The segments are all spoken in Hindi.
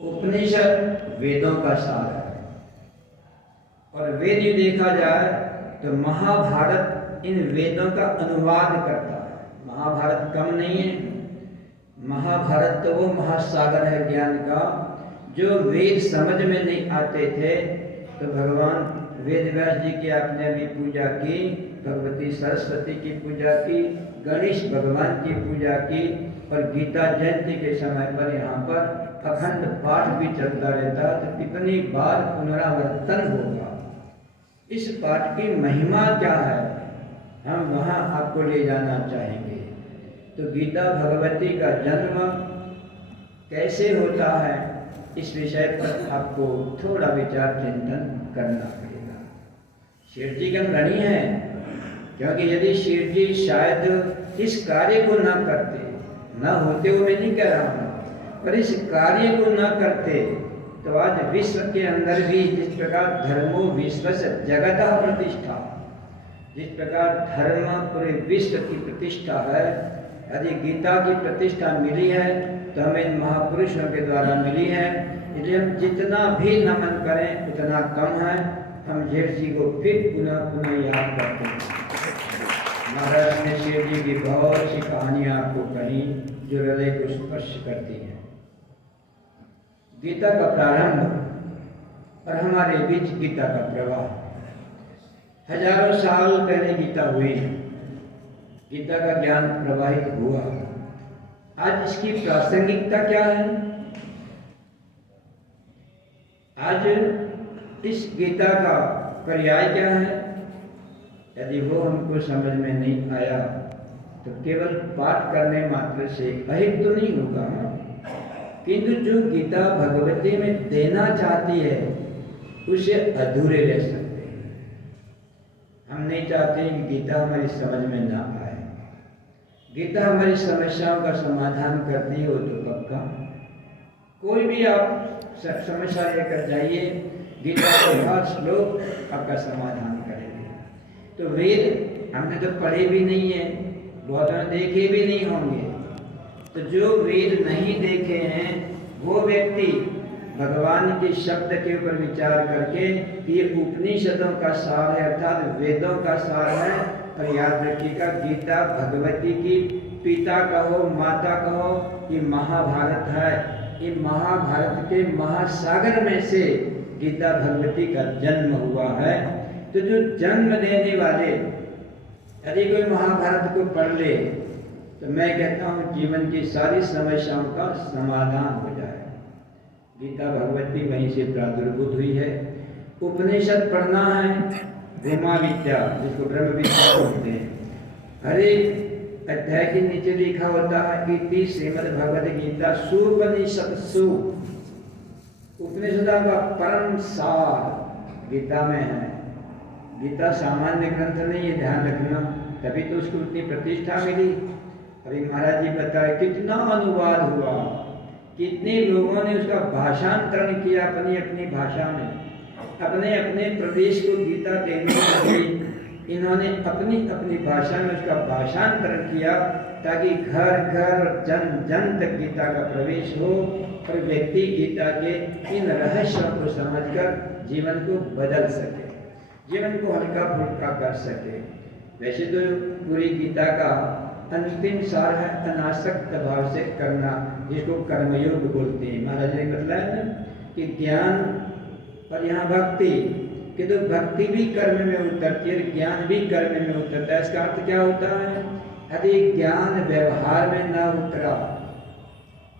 उपनिषद वेदों का सार है और वेद ही देखा जाए तो महाभारत इन वेदों का अनुवाद करता है। महाभारत कम नहीं है। महाभारत तो वो महासागर है ज्ञान का, जो वेद समझ में नहीं आते थे तो भगवान वेद व्यास जी की आपने अभी पूजा की, भगवती सरस्वती की पूजा की, गणेश भगवान की पूजा की और गीता जयंती के समय पर यहाँ पर अखंड पाठ भी चलता रहता, तो कितनी बार पुनरावर्तन होगा। इस पाठ की महिमा क्या है, हम वहाँ आपको ले जाना चाहेंगे। तो गीता भगवती का जन्म कैसे होता है, इस विषय पर आपको थोड़ा विचार चिंतन करना पड़ेगा। शेर जी हम ऋणी हैं, क्योंकि यदि शेर जी शायद इस कार्य को न करते, न होते हुए मैं नहीं कह रहा हूँ, पर इस कार्य को न करते तो आज विश्व के अंदर भी जिस प्रकार धर्मो विश्व से जगतः प्रतिष्ठा, जिस प्रकार धर्म पूरे विश्व की प्रतिष्ठा है, यदि गीता की प्रतिष्ठा मिली है तो हमें इन महापुरुषों के द्वारा मिली है। इसलिए हम जितना भी नमन करें उतना कम है। हम शेर जी को फिर पुनः पुनः याद करते हैं। महाराज ने शेर जी की बहुत सी कहानियां आपको कही जो हृदय को स्पर्श करती हैं। गीता का प्रारंभ और हमारे बीच गीता का प्रवाह, हजारों साल पहले गीता हुई, गीता का ज्ञान प्रवाहित हुआ। आज इसकी प्रासंगिकता क्या है? आज इस गीता का पर्याय क्या है? यदि वो हमको समझ में नहीं आया तो केवल पाठ करने मात्र से अहित तो नहीं होगा, किंतु जो गीता भगवती में देना चाहती है उसे अधूरे रह सकते हैं। हम नहीं चाहते कि गीता हमारी समझ में ना आए। गीता हमारी समस्याओं का समाधान करती है, वो तो पक्का। कोई भी आप समस्या लेकर जाइए, गीता के हर श्लोक आपका समाधान करेंगे। तो वेद हमने तो पढ़े भी नहीं है, बहुत देखे भी नहीं होंगे। तो जो वेद नहीं देखे हैं वो व्यक्ति भगवान के शब्द के ऊपर विचार करके ये उपनिषदों का सार है, अर्थात वेदों का सार है। और याद रखिएगा, गीता भगवती की पिता कहो माता कहो, ये महाभारत है। ये महाभारत के महासागर में से गीता भगवती का जन्म हुआ है। तो जो जन्म देने वाले यदि कोई महाभारत को पढ़ ले तो मैं कहता हूँ जीवन की सारी समस्याओं का समाधान हो जाए। गीता भगवती वहीं से प्रादुर्भूत हुई है। उपनिषद पढ़ना है, ब्रह्मा विद्या जिसको ब्रह्म विद्या बोलते हैं। हर एक अध्याय के नीचे लिखा होता है कि 30 श्रीमद् भगवद गीता सुपनिषत्सु, उपनिषदों का परम सार गीता में है। गीता सामान्य ग्रंथ नहीं है, ध्यान रखना, तभी तो उसको उतनी प्रतिष्ठा मिली। अभी महाराज जी बताए कितना अनुवाद हुआ, कितने लोगों ने उसका भाषांतरण किया अपनी अपनी भाषा में, अपने अपने प्रदेश को गीता देने के लिए इन्होंने अपनी अपनी भाषा में उसका भाषांतरण किया, ताकि घर घर जन जन तक गीता का प्रवेश हो और व्यक्ति गीता के इन रहस्यों को समझकर जीवन को बदल सके, जीवन को हल्का फुल्का कर सके। वैसे तो पूरी गीता का अंतिम सार है अनासक्त भाव से करना, जिसको कर्मयोग बोलते हैं। महाराज ने बताया ना कि ज्ञान और यहाँ भक्ति, कि तो भक्ति भी कर्म में उतरती है, ज्ञान भी कर्म में उतरता है। इसका अर्थ क्या होता है? यदि ज्ञान व्यवहार में ना उतरा,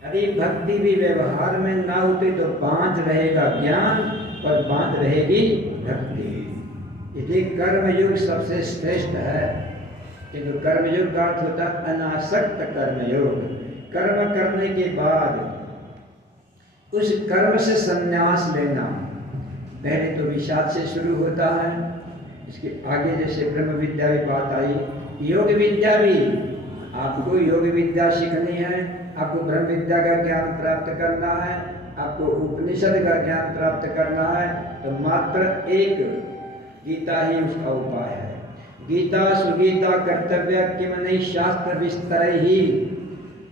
यदि भक्ति भी व्यवहार में ना उतरी तो बांझ रहेगा ज्ञान और बांझ रहेगी भक्ति। इसलिए कर्मयोग सबसे श्रेष्ठ है। किंतु कर्मयोग का अर्थ होता है अनासक्त कर्मयोग। कर्म करने के बाद उस कर्म से संन्यास लेना। पहले तो विषाद से शुरू होता है, इसके आगे जैसे ब्रह्म विद्या की बात आई, योग विद्या भी। आपको योग विद्या सीखनी है, आपको ब्रह्म विद्या का ज्ञान प्राप्त करना है, आपको उपनिषद का ज्ञान प्राप्त करना है, तो मात्र एक गीता ही उसका उपाय है। गीता सुगीता कर्तव्य किम नहीं शास्त्र विस्तर ही।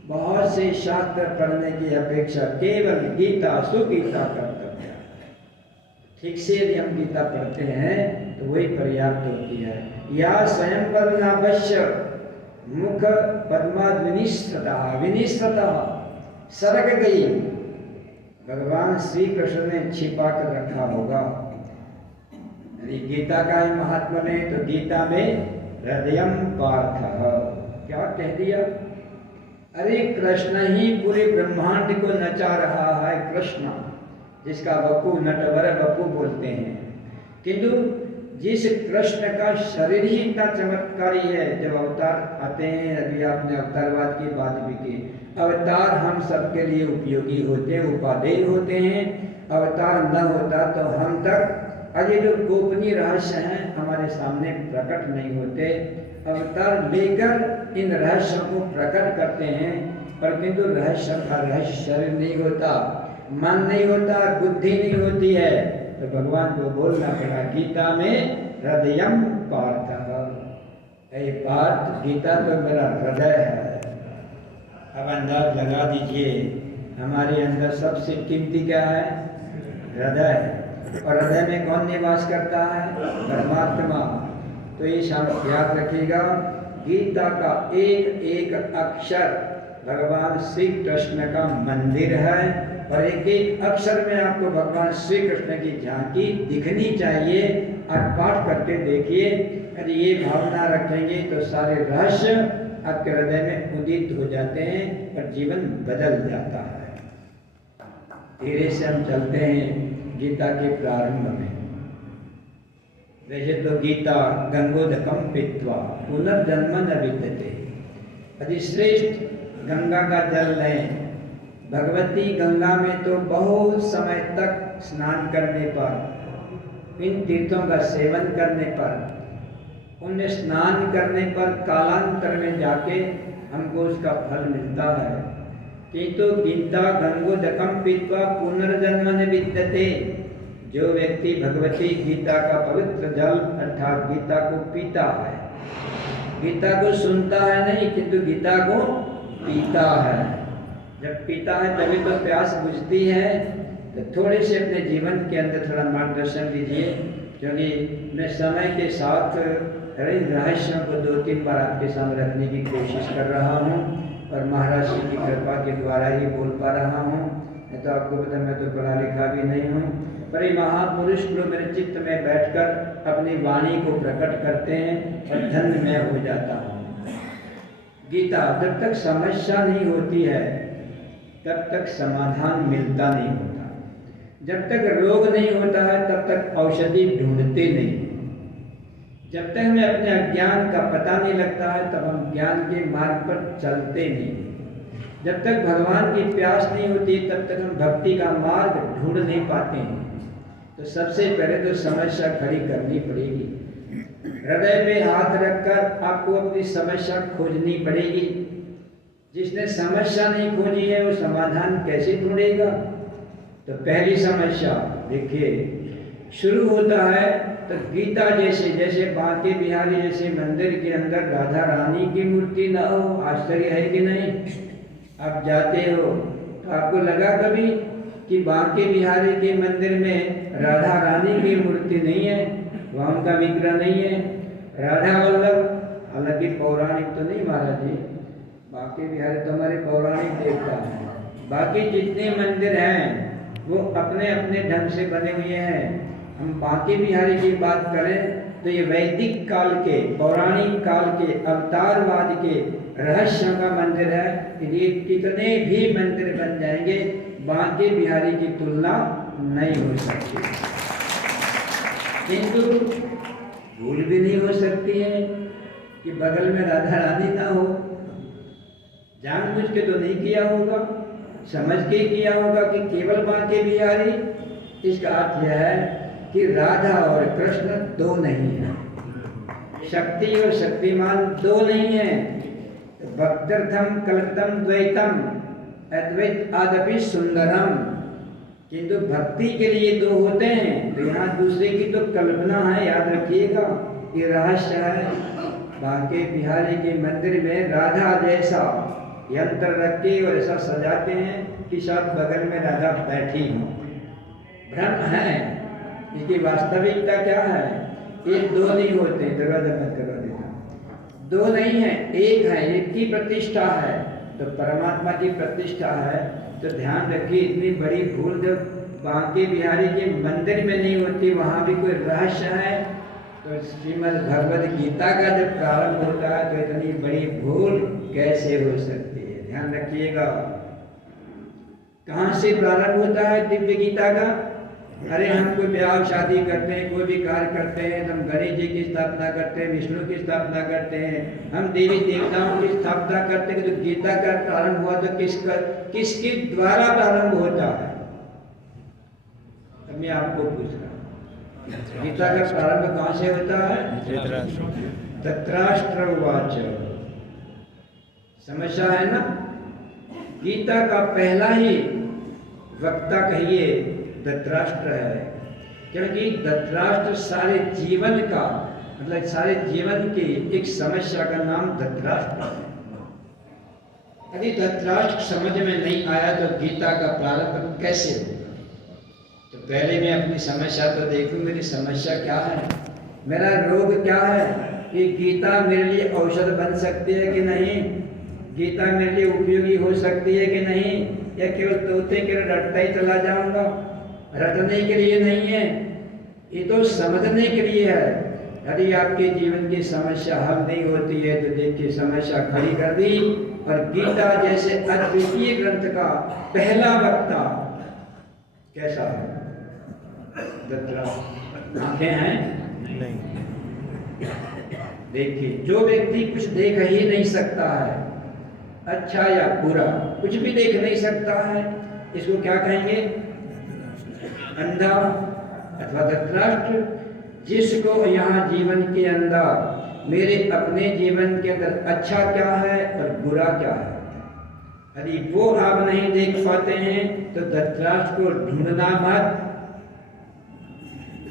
बहुत से शास्त्र पढ़ने की अपेक्षा केवल गीता सुगीता कर्तव्य। ठीक से यदि हम गीता पढ़ते हैं तो वही पर्याप्त होती है। या स्वयं पदनावश्य मुख पद्माद्विनिश्रता विनिश्रता सरक गई, भगवान श्री कृष्ण ने छिपा कर रखा होगा। यदि गीता का ही महात्मा नहीं तो गीता में हृदयम पार्थ क्या कह दिया? अरे कृष्ण ही पूरे ब्रह्मांड को नचा रहा है। कृष्ण जिसका वपु नटवर वपु बोलते हैं, किंतु जिस कृष्ण का शरीर ही इतना चमत्कारी है। जब अवतार आते हैं, अभी आपने अवतारवाद की बात भी की, अवतार हम सबके लिए उपयोगी होते हैं, उपादेय होते हैं। अवतार न होता तो हम तक अरे जो गोपनीय रहस्य हैं हमारे सामने प्रकट नहीं होते। अवतार लेकर इन रहस्यों को प्रकट करते हैं, पर किंतु रहस्य का रहस्य शरीर नहीं होता, मन नहीं होता, बुद्धि नहीं होती है। तो भगवान को बोलना पड़ा गीता में हृदयम पार्थ। ऐ पार्थ, गीता तो मेरा हृदय है। अब अंदाज लगा दीजिए हमारे अंदर सबसे कीमती क्या है? हृदय। और हृदय में कौन निवास करता है? परमात्मा। तो ये शब्द याद रखिएगा, गीता का एक एक अक्षर भगवान श्री कृष्ण का मंदिर है, और एक एक अक्षर में आपको भगवान श्री कृष्ण की झांकी दिखनी चाहिए। आप पाठ करके देखिए, यदि ये भावना रखेंगे तो सारे रहस्य आपके हृदय में उदित हो जाते हैं और जीवन बदल जाता है। धीरे से हम चलते हैं गीता के प्रारंभ में। वैसे तो गीता गंगोदकम पीत्वा पुनर्जन्म न विद्यते, अधिश्रेष्ठ गंगा का जल लें। भगवती गंगा में तो बहुत समय तक स्नान करने पर, इन तीर्थों का सेवन करने पर, उनमें स्नान करने पर कालांतर में जाके हमको उसका फल मिलता है। किंतु गीता गंगोदकम पीत्वा पुनर्जन्म न विद्यते। जो व्यक्ति भगवती गीता का पवित्र जल अर्थात गीता को पीता है, गीता को सुनता है नहीं किंतु गीता को पीता है। जब पीता है तभी तो प्यास बुझती है। तो थोड़े से अपने जीवन के अंदर थोड़ा मार्गदर्शन दीजिए, क्योंकि मैं समय के साथ रहस्यों को 2-3 बार आपके सामने रखने की कोशिश कर रहा हूँ, और महाराज जी की कृपा के द्वारा ही बोल पा रहा हूँ। नहीं तो आपको पता मैं तो पढ़ा लिखा भी नहीं हूँ, पर ये महापुरुष लोग मेरे चित्त में बैठकर अपनी वाणी को प्रकट करते हैं और धन्य मैं हो जाता हूँ। गीता जब तक समस्या नहीं होती है तब तक समाधान मिलता नहीं होता। जब तक रोग नहीं होता है तब तक औषधि ढूंढते नहीं। जब तक हमें अपने अज्ञान का पता नहीं लगता है तब हम ज्ञान के मार्ग पर चलते नहीं। जब तक भगवान की प्यास नहीं होती तब तक हम भक्ति का मार्ग ढूंढ नहीं पाते हैं। तो सबसे पहले तो समस्या खड़ी करनी पड़ेगी। हृदय पे हाथ रखकर आपको अपनी समस्या खोजनी पड़ेगी। जिसने समस्या नहीं खोजी है वो समाधान कैसे ढूंढेगा? तो पहली समस्या देखिए, शुरू होता है तो गीता जैसे, जैसे बांके बिहारी जैसे मंदिर के अंदर राधा रानी की मूर्ति ना हो, आश्चर्य है कि नहीं? आप जाते हो तो आपको लगा कभी कि बांके बिहारी के मंदिर में राधा रानी की मूर्ति नहीं है, वहाँ उनका विग्रह नहीं है? राधा वल्लभ, हालांकि पौराणिक तो नहीं महाराज जी, बांके बिहारी तो हमारे पौराणिक देवता हैं। बाकी जितने मंदिर हैं वो अपने अपने ढंग से बने हुए हैं। हम बांके बिहारी की बात करें तो ये वैदिक काल के, पौराणिक काल के, अवतारवाद के रहस्यों का मंदिर है। ये कितने भी मंदिर बन जाएंगे, बांके बिहारी की तुलना नहीं हो सकती। किंतु भूल भी नहीं हो सकती है कि बगल में राधा रानी ना हो। जानबूझ के तो नहीं किया होगा, समझ के किया होगा कि केवल बांके बिहारी। इसका अर्थ यह है कि राधा और कृष्ण दो नहीं है, शक्ति और शक्तिमान दो नहीं है। भक्त्यर्थम कल्पितम द्वैतम, अद्वैत आदपि सुंदरम। किंतु भक्ति के लिए दो होते हैं, तो यहाँ दूसरे की तो कल्पना है, याद रखिएगा। ये रहस्य है। बांके बिहारी के मंदिर में राधा जैसा यंत्र रख के और ऐसा सजाते हैं कि शायद बगल में राधा बैठी हो। भ्रम है, इसकी वास्तविकता क्या है? एक दो नहीं होते, दरवाजा बंद करवा देता, दो नहीं है, एक है, एक की प्रतिष्ठा है। तो परमात्मा की प्रतिष्ठा है, तो ध्यान रखिए इतनी बड़ी भूल जब बांके बिहारी के मंदिर में नहीं होती, वहाँ भी कोई रहस्य है। तो श्रीमद् भगवद गीता का जब प्रारंभ होता है तो इतनी बड़ी भूल कैसे हो सकती है? ध्यान रखिएगा। कहाँ से प्रारंभ होता है दिव्य गीता का? अरे हम कोई ब्याह शादी करते हैं, कोई भी कार्य करते हैं, हम गणेश जी की स्थापना करते हैं, विष्णु की स्थापना करते हैं, हम देवी देवताओं की स्थापना करते हैं। तो गीता का प्रारंभ हुआ तो किसके द्वारा प्रारंभ होता है? तो मैं आपको पूछ रहा हूँ, गीता का प्रारंभ कहाँ से होता है? धृतराष्ट्रवाच। समस्या है ना? गीता का पहला ही वक्ता कहिए धृतराष्ट्र है, क्योंकि धृतराष्ट्र सारे जीवन का मतलब सारे जीवन की एक समस्या का नाम धृतराष्ट्र है। यदि धृतराष्ट्र समझ में नहीं आया तो गीता का प्रारंभ कैसे होगा? तो पहले मैं अपनी समस्या तो देखूं, मेरी समस्या क्या है, मेरा रोग क्या है, कि गीता मेरे लिए औषध बन सकती है कि नहीं, गीता मेरे लिए उपयोगी हो सकती है कि नहीं, या केवल तोते के रटता ही चला जाऊंगा? रटने के लिए नहीं है, ये तो समझने के लिए है। यदि आपके जीवन की समस्या हल नहीं होती है तो देखिए समस्या खड़ी कर दी। और गीता जैसे अद्वितीय ग्रंथ का पहला वक्ता कैसा है? धृतराष्ट्र। आंखें हैं नहीं। देखिए, जो व्यक्ति कुछ देख ही नहीं सकता है, अच्छा या बुरा कुछ भी देख नहीं सकता है, इसको क्या कहेंगे? अंधा अथवा धृतराष्ट्र। जिसको यहाँ जीवन के अंदर, मेरे अपने जीवन के अंदर अच्छा क्या है और बुरा क्या है, यदि वो आप नहीं देख पाते हैं तो धृतराष्ट्र को ढूंढना मत,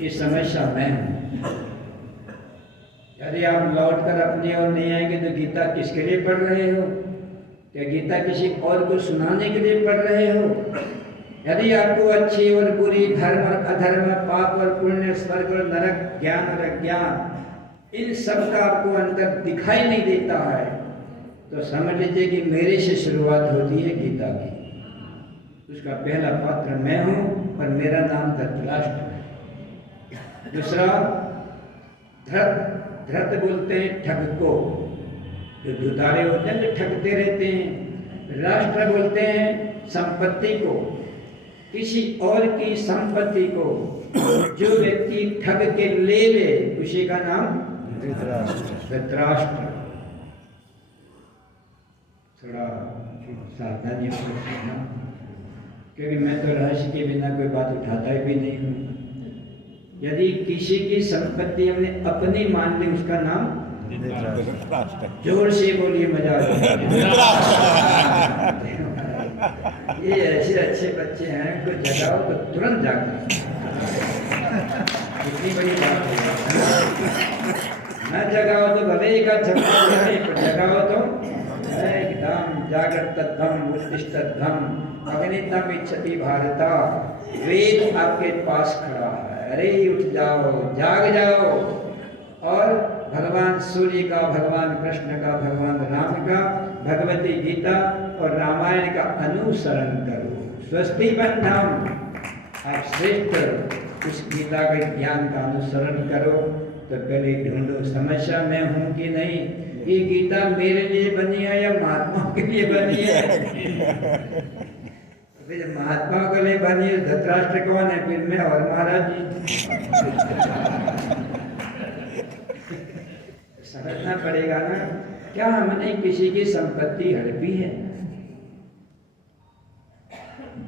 ये समस्या मैं हूं। यदि आप लौटकर अपनी ओर नहीं आएंगे तो गीता किसके लिए पढ़ रहे हो? क्या गीता किसी और को सुनाने के लिए पढ़ रहे हो? यदि आपको अच्छी और बुरी, धर्म और अधर्म, पाप और पुण्य, स्वर्ग और नरक, ज्ञान और अज्ञान, इन सब का आपको अंदर दिखाई नहीं देता है तो समझ लीजिए कि मेरे से शुरुआत होती है गीता की। उसका पहला पात्र मैं हूं और मेरा नाम धृतराष्ट्र है। दूसरा, धृत बोलते हैं ठग को, जो दुधारे होते हैं तो ठगते रहते हैं। राष्ट्र बोलते हैं संपत्ति को, किसी और की संपत्ति को जो व्यक्ति ठग के ले उसी का नाम धृतराष्ट्र। थोड़ा सावधानी से सुनना, क्योंकि मैं तो रहस्य के बिना कोई बात उठाता भी नहीं हूँ। यदि किसी की संपत्ति हमने अपनी मान ली, उसका नाम जोर से बोलिए, मजा आ ये ऐसे अच्छे बच्चे हैं, कोई जगाओ तो तुरंत जागते। इतनी बड़ी बात है, न जगाओ तो भले एक झपका, जगाओ तो एकदम जागृतम उत्तिष्ठतम अग्नितम इच्छति भारता। वेद आपके पास खड़ा है, अरे उठ जाओ, जाग जाओ और भगवान सूर्य का, भगवान कृष्ण का, भगवान राम का, भगवती गीता और रामायण का अनुसरण करो। स्वस्ति बंधम, आप श्रेष्ठ उस गीता के ज्ञान का अनुसरण करो। तो पहले ढूंढो समस्या मैं हूं कि नहीं, ये गीता मेरे लिए बनी है या महात्माओं के लिए बनी है? फिर महात्माओं के लिए बनी है, धृतराष्ट्र कौन है? फिर मैं और महाराज जी। समझना पड़ेगा ना, क्या हमने किसी की संपत्ति हड़पी है?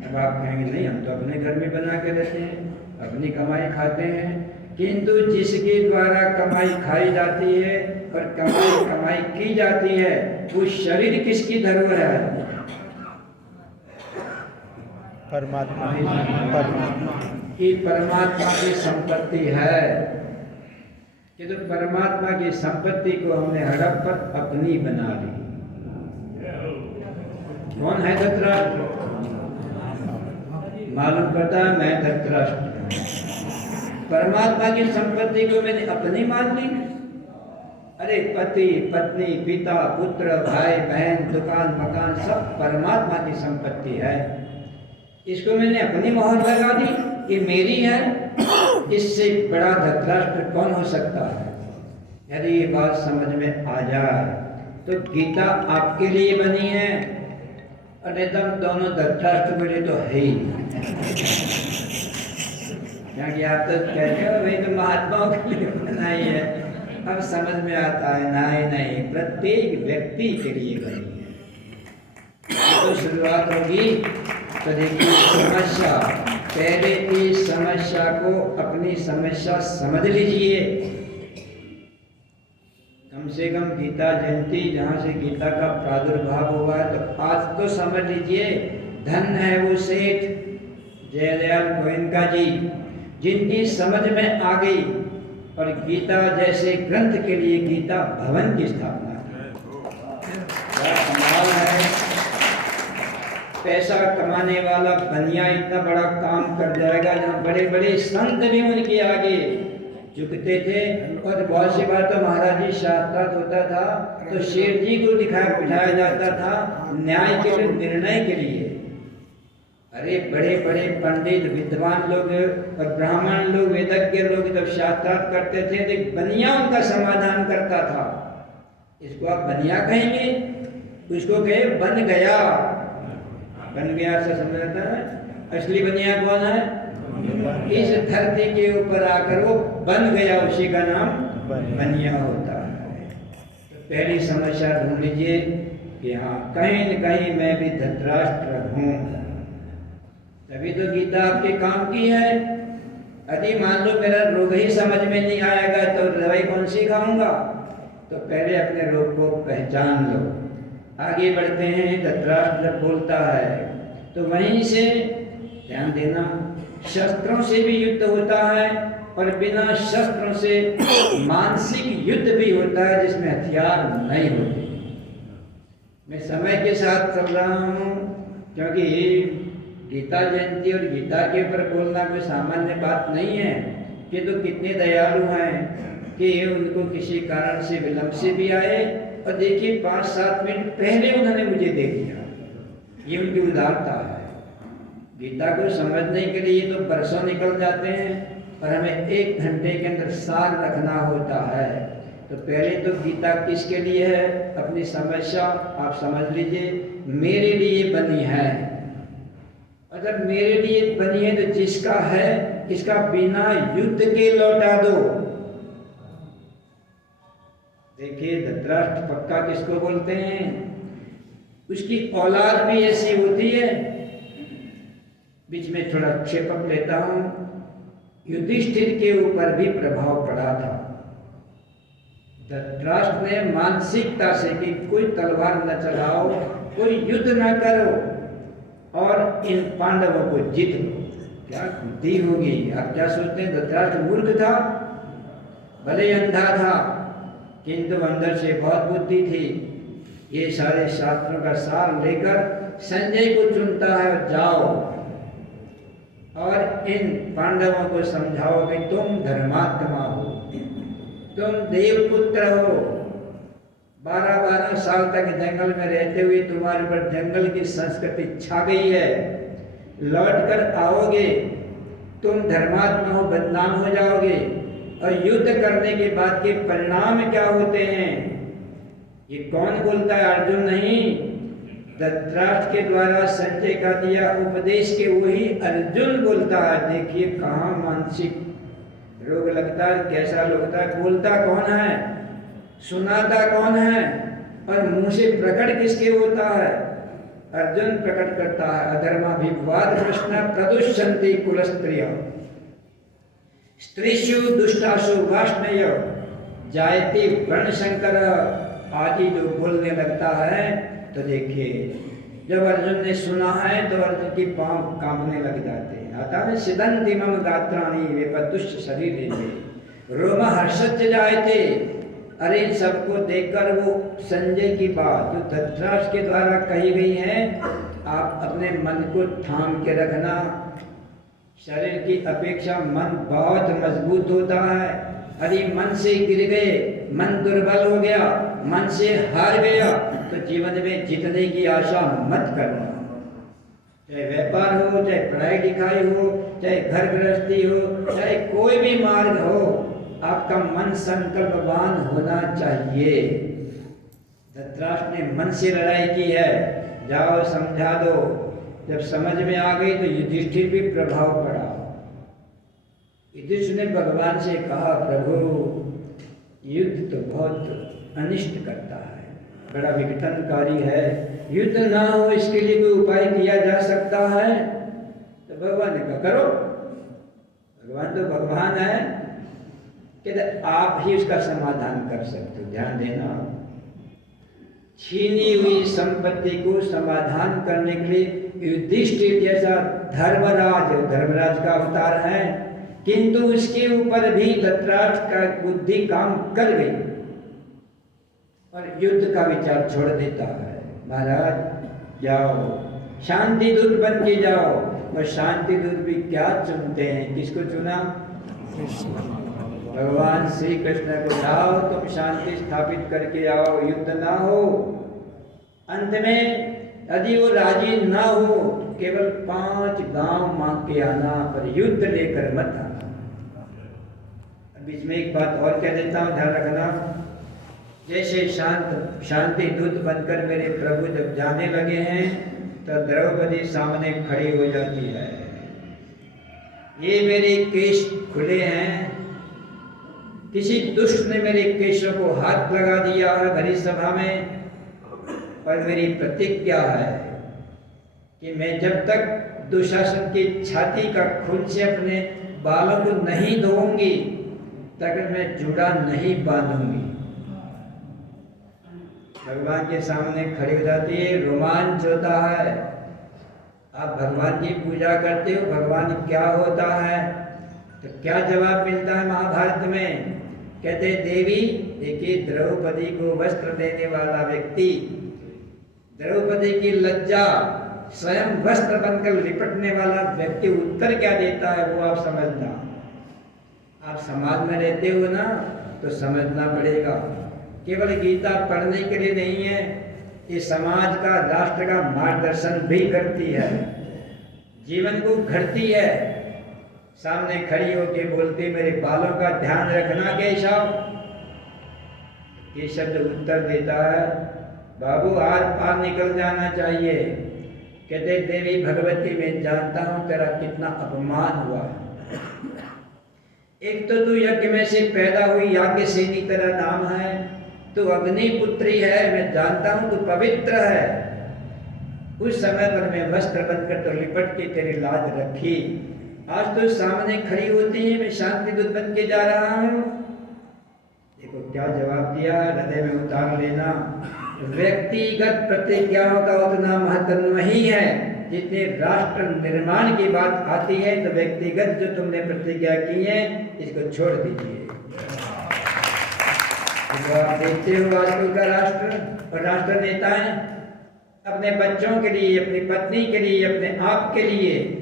अब आप कहेंगे नहीं, हम तो अपने घर में बना के रहते हैं, अपनी कमाई खाते हैं। किंतु जिसके द्वारा कमाई खाई जाती है और कमाई की जाती है, वो शरीर किसकी धरोहर है? परमात्मा की परमात्मा की संपत्ति है। कि तो परमात्मा की संपत्ति को हमने हड़प पर अपनी बना ली। कौन है धृतराष्ट्र? मालूम पड़ता है मैं धृतराष्ट्र। परमात्मा की संपत्ति को मैंने अपनी मान ली। अरे पति पत्नी पिता पुत्र भाई बहन दुकान मकान सब परमात्मा की संपत्ति है। इसको मैंने अपनी मोहर लगा दी, ये मेरी है। इससे बड़ा धृतराष्ट्र कौन हो सकता है? यदि ये बात समझ में आ जाए तो गीता आपके लिए बनी है और एकदम दोनों धृतराष्ट्र के लिए तो है ही। क्योंकि आप तो कहते हो भाई तो महात्माओं के लिए बनाई है। अब समझ में आता है नहीं, प्रत्येक व्यक्ति के लिए बनी है। तो शुरुआत होगी तो देखिए समस्या, पहले इस समस्या को अपनी समस्या समझ लीजिए। कम से कम गीता जयंती जहाँ से गीता का प्रादुर्भाव हुआ है तो आज तो समझ लीजिए। धन है वो सेठ जयदयाल गोयनका जी जिनकी समझ में आ गई और गीता जैसे ग्रंथ के लिए गीता भवन की स्थापना क्या कमाल है। पैसा कमाने वाला बनिया इतना बड़ा काम कर जाएगा जहाँ बड़े बड़े संत भी उनके आगे झुकते थे। और बहुत सी बार तो महाराज जी साक्षात होता था तो शेर जी को बिठाया जाता था न्याय के लिए, निर्णय के लिए। अरे बड़े बड़े पंडित विद्वान लोग और ब्राह्मण लोग वेदज्ञ लोग जब साक्षात करते थे तो बनिया उनका समाधान करता था। इसको आप बनिया कहेंगे, उसको कहे बन गया। बन गया से समझता है। असली बनिया कौन है? इस धरती के ऊपर आकर वो बन गया, उसी का नाम बनिया होता है। तो पहली समस्या ढूंढ लीजिए कि हाँ कहीं न कहीं मैं भी धृतराष्ट्र हूँ। तभी तो गीता आपके काम की है। यदि मान लो मेरा रोग ही समझ में नहीं आएगा तो दवाई कौन सी खाऊंगा? तो पहले अपने रोग को पहचान लो। आगे बढ़ते हैं। धृतराष्ट्र जब बोलता है तो वहीं से ध्यान देना, शस्त्रों से भी युद्ध होता है और बिना शस्त्रों से मानसिक युद्ध भी होता है जिसमें हथियार नहीं होते। मैं समय के साथ चल रहा हूँ क्योंकि गीता जयंती और गीता के ऊपर बोलना कोई सामान्य बात नहीं है। कि तो कितने दयालु हैं कि उनको किसी कारण से विलंब से भी आए और देखिए 5-7 मिनट पहले उन्होंने मुझे दे दिया। ये उनकी उदारता है। गीता को समझने के लिए तो बरसों निकल जाते हैं और हमें 1 घंटे के अंदर सार रखना होता है। तो पहले तो गीता किसके लिए है? अपनी समस्या आप समझ लीजिए। मेरे लिए बनी है। अगर मेरे लिए बनी है तो जिसका है इसका बिना युद्ध के लौटा दो। देखिए धृतराष्ट्र पक्का किसको बोलते हैं? उसकी औलाद भी ऐसी होती है। बीच में थोड़ा क्षेपक लेता हूं। युधिष्ठिर के ऊपर भी प्रभाव पड़ा था। धृतराष्ट्र ने मानसिकता से कि कोई तलवार न चलाओ, कोई युद्ध न करो और इन पांडवों को जीत लो। क्या बुद्धि होगी? आप क्या सोचते हैं? धृतराष्ट्र मूर्ख था, भले अंधा था, किंतु अंदर से बहुत बुद्धि थी। ये सारे शास्त्रों का सार लेकर संजय को चुनता है और जाओ और इन पांडवों को समझाओ कि तुम धर्मात्मा हो, तुम देवपुत्र हो। 12-12 साल तक जंगल में रहते हुए तुम्हारे ऊपर जंगल की संस्कृति छा गई है। लौट कर आओगे, तुम धर्मात्मा हो, बदनाम हो जाओगे। और युद्ध करने के बाद के परिणाम क्या होते हैं? ये कौन बोलता है? अर्जुन नहीं, धृतराष्ट्र के द्वारा संजय का दिया उपदेश के वही अर्जुन बोलता है। देखिए कहाँ मानसिक रोग लगता है, कैसा लगता है। बोलता कौन है? सुनाता कौन है? और मुंह से प्रकट किसके होता है? अर्जुन प्रकट करता है। अधर्माभिवाद कृष्ण प्रदुष्यन्ति कुलस्त्रियः स्त्रीषु दुष्टासु वाष्णेय जायते वर्णशंकर आदि जो बोलने लगता है। तो देखिए जब अर्जुन ने सुना है तो अर्जुन की पांव कांपने लग जाते हैं। आता है सिदन्ति मम गात्राणि वेपतुष्ट शरीरे रोम हर्षच जायते। अरे इन सबको देखकर वो संजय की बात जो धृतराष्ट्र के द्वारा कही गई है, आप अपने मन को थाम के रखना। शरीर की अपेक्षा मन बहुत मजबूत होता है। यदि मन से गिर गए, मन दुर्बल हो गया, मन से हार गया, तो जीवन में जीतने की आशा मत करना। चाहे व्यापार हो, चाहे पढ़ाई लिखाई हो, चाहे घर गृहस्थी हो, चाहे कोई भी मार्ग हो, आपका मन संकल्पवान होना चाहिए। धृतराष्ट्र ने मन से लड़ाई की है, जाओ समझा दो। जब समझ में आ गई तो युधिष्ठिर भी प्रभाव पड़ा। युधिष्ठिर ने भगवान से कहा, प्रभु युद्ध तो बहुत अनिष्ट करता है, बड़ा विघटनकारी है, युद्ध ना हो इसके लिए कोई उपाय किया जा सकता है? तो भगवान ने कहा करो। भगवान तो भगवान है, कहते आप ही उसका समाधान कर सकते हो। ध्यान देना, छीनी हुई संपत्ति को समाधान करने के लिए युधिष्ठिर जैसा धर्मराज का अवतार है, किंतु उसके ऊपर भी धृतराष्ट्र का बुद्धि काम कर गई और युद्ध का विचार छोड़ देता है। महाराज जाओ, शांति दूत बन के जाओ। और शांति दूत भी क्या चुनते हैं? किसको चुना? भगवान श्री कृष्ण को, जाओ तुम शांति स्थापित करके आओ, युद्ध ना हो। अंत में यदि वो राजी ना हो, केवल 5 गांव मांग के आना, पर युद्ध लेकर मत आना। बीच में एक बात और कह देता हूं, ध्यान रखना। जैसे शांति दूत बनकर मेरे प्रभु जब जाने लगे हैं, तो द्रौपदी सामने खड़ी हो जाती है। ये मेरे केश खुले हैं, किसी दुष्ट ने मेरे केशों को हाथ लगा दिया है भरी सभा में, पर मेरी प्रतिज्ञा है कि मैं जब तक दुशासन की छाती का खून से अपने बालों को नहीं धोऊंगी, तक मैं जुड़ा नहीं बांधूंगी। भगवान के सामने खड़ी हो जाती है, रोमांच होता है। आप भगवान की पूजा करते हो, भगवान क्या होता है? तो क्या जवाब मिलता है महाभारत में? कहते देवी, देखिए द्रौपदी को वस्त्र देने वाला व्यक्ति, द्रौपदी की लज्जा स्वयं वस्त्र बनकर लिपटने वाला व्यक्ति उत्तर क्या देता है वो आप समझना। आप समाज में रहते हो ना, तो समझना पड़ेगा। केवल गीता पढ़ने के लिए नहीं है, ये समाज का, राष्ट्र का मार्गदर्शन भी करती है, जीवन को घड़ती है। सामने खड़ी होकर बोलती, मेरे बालों का ध्यान रखना केशव। केशव जो उत्तर देता है, बाबू आर पार निकल जाना चाहिए। कहते देवी भगवती, मैं जानता हूं तेरा कितना अपमान हुआ है। एक तो तू यज्ञ में से पैदा हुई, याज्ञ सेनी तेरा नाम है, तू अग्निपुत्री है, मैं जानता हूं तू पवित्र है। उस समय पर मैं वस्त्र बनकर तो लिपट के तेरी लाज रखी, आज तो सामने खड़ी होती है, मैं शांति दूत बन के जा रहा हूं। देखो क्या जवाब दिया, हृदय में उतार लेना। व्यक्तिगत प्रतिज्ञाओं का उतना महत्व नहीं है जितने राष्ट्र निर्माण की बात आती है। तो व्यक्तिगत जो तुमने प्रतिज्ञा की है, इसको छोड़ दीजिए। तो आप देखते हो आजकल का राष्ट्र और राष्ट्र नेताएं अपने बच्चों के लिए, अपनी पत्नी के लिए, अपने आप के लिए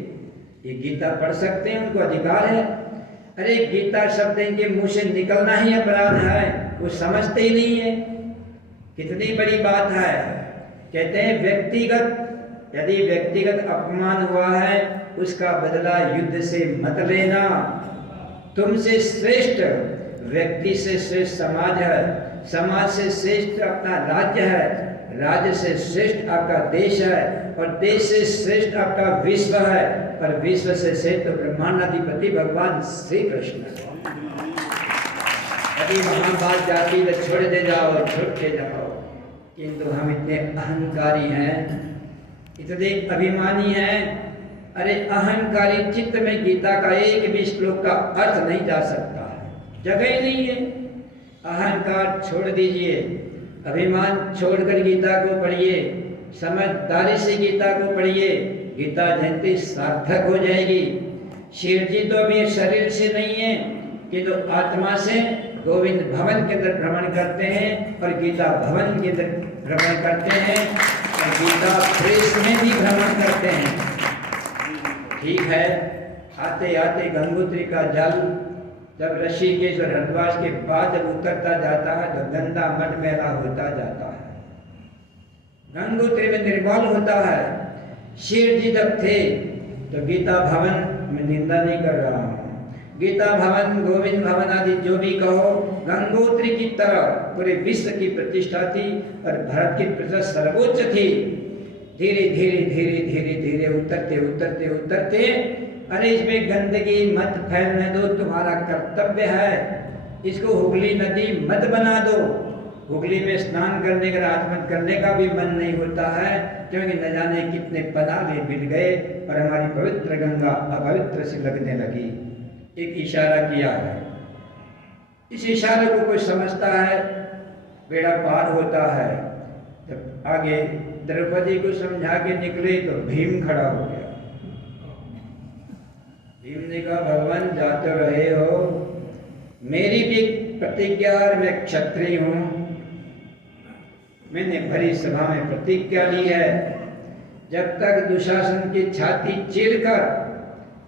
ये गीता पढ़ सकते हैं, उनको अधिकार है। अरे गीता शब्द इनके मुंह से निकलना ही अपराध है, वो समझते ही नहीं है कितनी बड़ी बात है। कहते हैं व्यक्तिगत, यदि व्यक्तिगत अपमान हुआ है, उसका बदला युद्ध से मत लेना। तुमसे श्रेष्ठ व्यक्ति से श्रेष्ठ समाज है, समाज से श्रेष्ठ अपना राज्य है, राज्य से श्रेष्ठ आपका देश है, और देश से श्रेष्ठ आपका विश्व है, पर विश्व से श्रेष्ठ ब्रह्मांडाधिपति भगवान श्री कृष्ण है। यदि वहां बात जाती तो छोड़ दे जाओ, छूट के जाओ, किंतु हम इतने अहंकारी हैं, इतने अभिमानी हैं। अरे अहंकारी चित्त में गीता का एक भी श्लोक का अर्थ नहीं जा सकता है, जगह ही नहीं है। अहंकार छोड़ दीजिए, अभिमान छोड़कर गीता को पढ़िए, समझदारी से गीता को पढ़िए, गीता जयंती सार्थक हो जाएगी। शिव जी तो अभी शरीर से नहीं है, कि तो आत्मा से गोविंद भवन के अंदर भ्रमण करते हैं और गीता भवन के अंदर भ्रमण करते हैं और गीता प्रेस में भी भ्रमण करते हैं। ठीक है, आते आते गंगोत्री का जल जब ऋषिकेश और हरिद्वार के बाद जब उतरता जाता है तो गंदा मटमैला होता जाता है, गंगोत्री में निर्मल होता है। शेर जी जब थे तो गीता भवन में निंदा नहीं कर रहा हूँ, गीता भवन गोविंद भवन आदि जो भी कहो, गंगोत्री की तरह पूरे विश्व की प्रतिष्ठा थी और भारत की प्रतिष्ठा सर्वोच्च थी। धीरे धीरे धीरे धीरे धीरे उतरते उतरते उतरते, अरे इसमें गंदगी मत फैलने दो, तुम्हारा कर्तव्य है, इसको हुगली नदी मत बना दो। हुगली में स्नान करने का आचमन करने का भी मन नहीं होता है, क्योंकि न जाने कितने पनाले मिल गए और हमारी पवित्र गंगा अपवित्र से लगने लगी। एक इशारा किया है, इस इशारे को कोई समझता है बेड़ा पार होता है। जब आगे द्रौपदी को समझा के निकले तो भीम खड़ा हो गया। भीम ने कहा, भगवान जाते रहे हो, मेरी भी प्रतिज्ञा और मैं क्षत्रिय हूं, मैंने भरी सभा में प्रतिज्ञा ली है, जब तक दुशासन की छाती चीरकर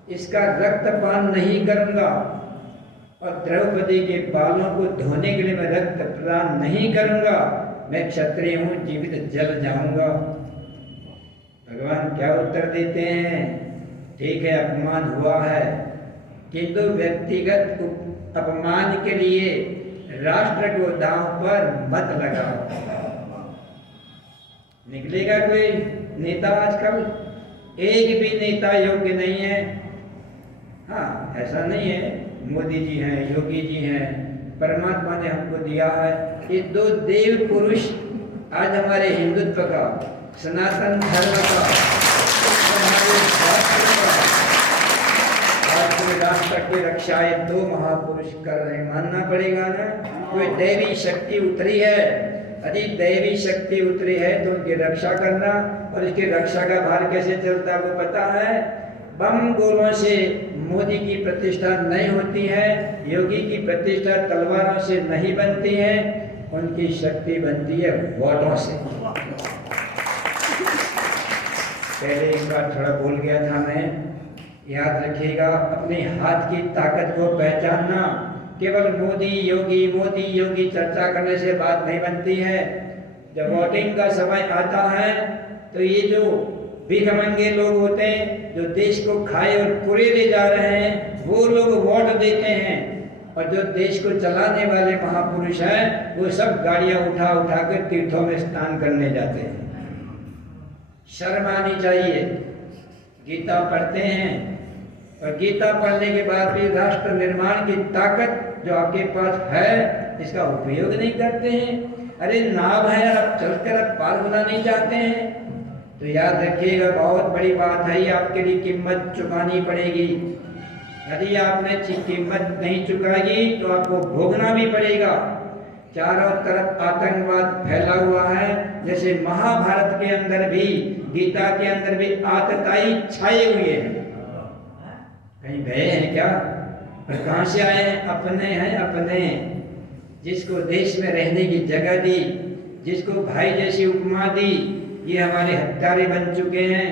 इसका रक्तपान नहीं करूंगा और द्रौपदी के बालों को धोने के लिए मैं रक्त प्रदान नहीं करूंगा, मैं क्षत्रिय हूं, जीवित जल जाऊंगा। भगवान क्या उत्तर देते हैं? ठीक है, अपमान हुआ है, किंतु व्यक्तिगत अपमान के लिए राष्ट्र को दांव पर मत लगाओ। निकलेगा कोई नेता आजकल? एक भी नेता योग्य नहीं है। हाँ, ऐसा नहीं है, मोदी जी हैं, योगी जी हैं, परमात्मा ने हमको दिया है ये दो देव पुरुष आज हमारे हिंदुत्व का, सनातन धर्म का, हमारे शास्त्र का, आज पूरे राष्ट्र की रक्षा ये दो महापुरुष कर रहे हैं, मानना पड़ेगा ना। कोई दैवी शक्ति उतरी है, यदि दैवी शक्ति उतरी है तो उनकी रक्षा करना, और इसकी रक्षा का भार कैसे चलता है वो पता है। बम गोलों से मोदी की प्रतिष्ठा नहीं होती है, योगी की प्रतिष्ठा तलवारों से नहीं बनती है, उनकी शक्ति बनती है वोटों से। पहले एक बार थोड़ा भूल गया था मैं, याद रखिएगा, अपने हाथ की ताकत को पहचानना। केवल मोदी योगी चर्चा करने से बात नहीं बनती है। जब वोटिंग का समय आता है तो ये जो भिखमंगे लोग होते हैं, जो देश को खाए और कुरेले जा रहे हैं, वो लोग वोट देते हैं, और जो देश को चलाने वाले महापुरुष हैं वो सब गाड़ियां उठा उठा कर तीर्थों में स्नान करने जाते हैं। शर्म आनी चाहिए। गीता पढ़ते हैं और गीता पढ़ने के बाद भी राष्ट्र निर्माण की ताकत जो आपके पास है इसका उपयोग नहीं करते हैं। अरे नाव है, आप चलकर आप पार होना नहीं चाहते हैं, तो याद रखिएगा बहुत बड़ी बात है, ये आपके लिए कीमत चुकानी पड़ेगी। यदि आपने कीमत नहीं चुकाई तो आपको भोगना भी पड़ेगा। चारों तरफ आतंकवाद फैला हुआ है, जैसे महाभारत के अंदर भी, गीता के अंदर भी आतताई छाए हुए हैं। कहीं गए हैं क्या? और कहां से आए हैं? अपने हैं, अपने। जिसको देश में रहने की जगह दी, जिसको भाई जैसी उपमा दी, ये हमारे हत्यारे बन चुके हैं।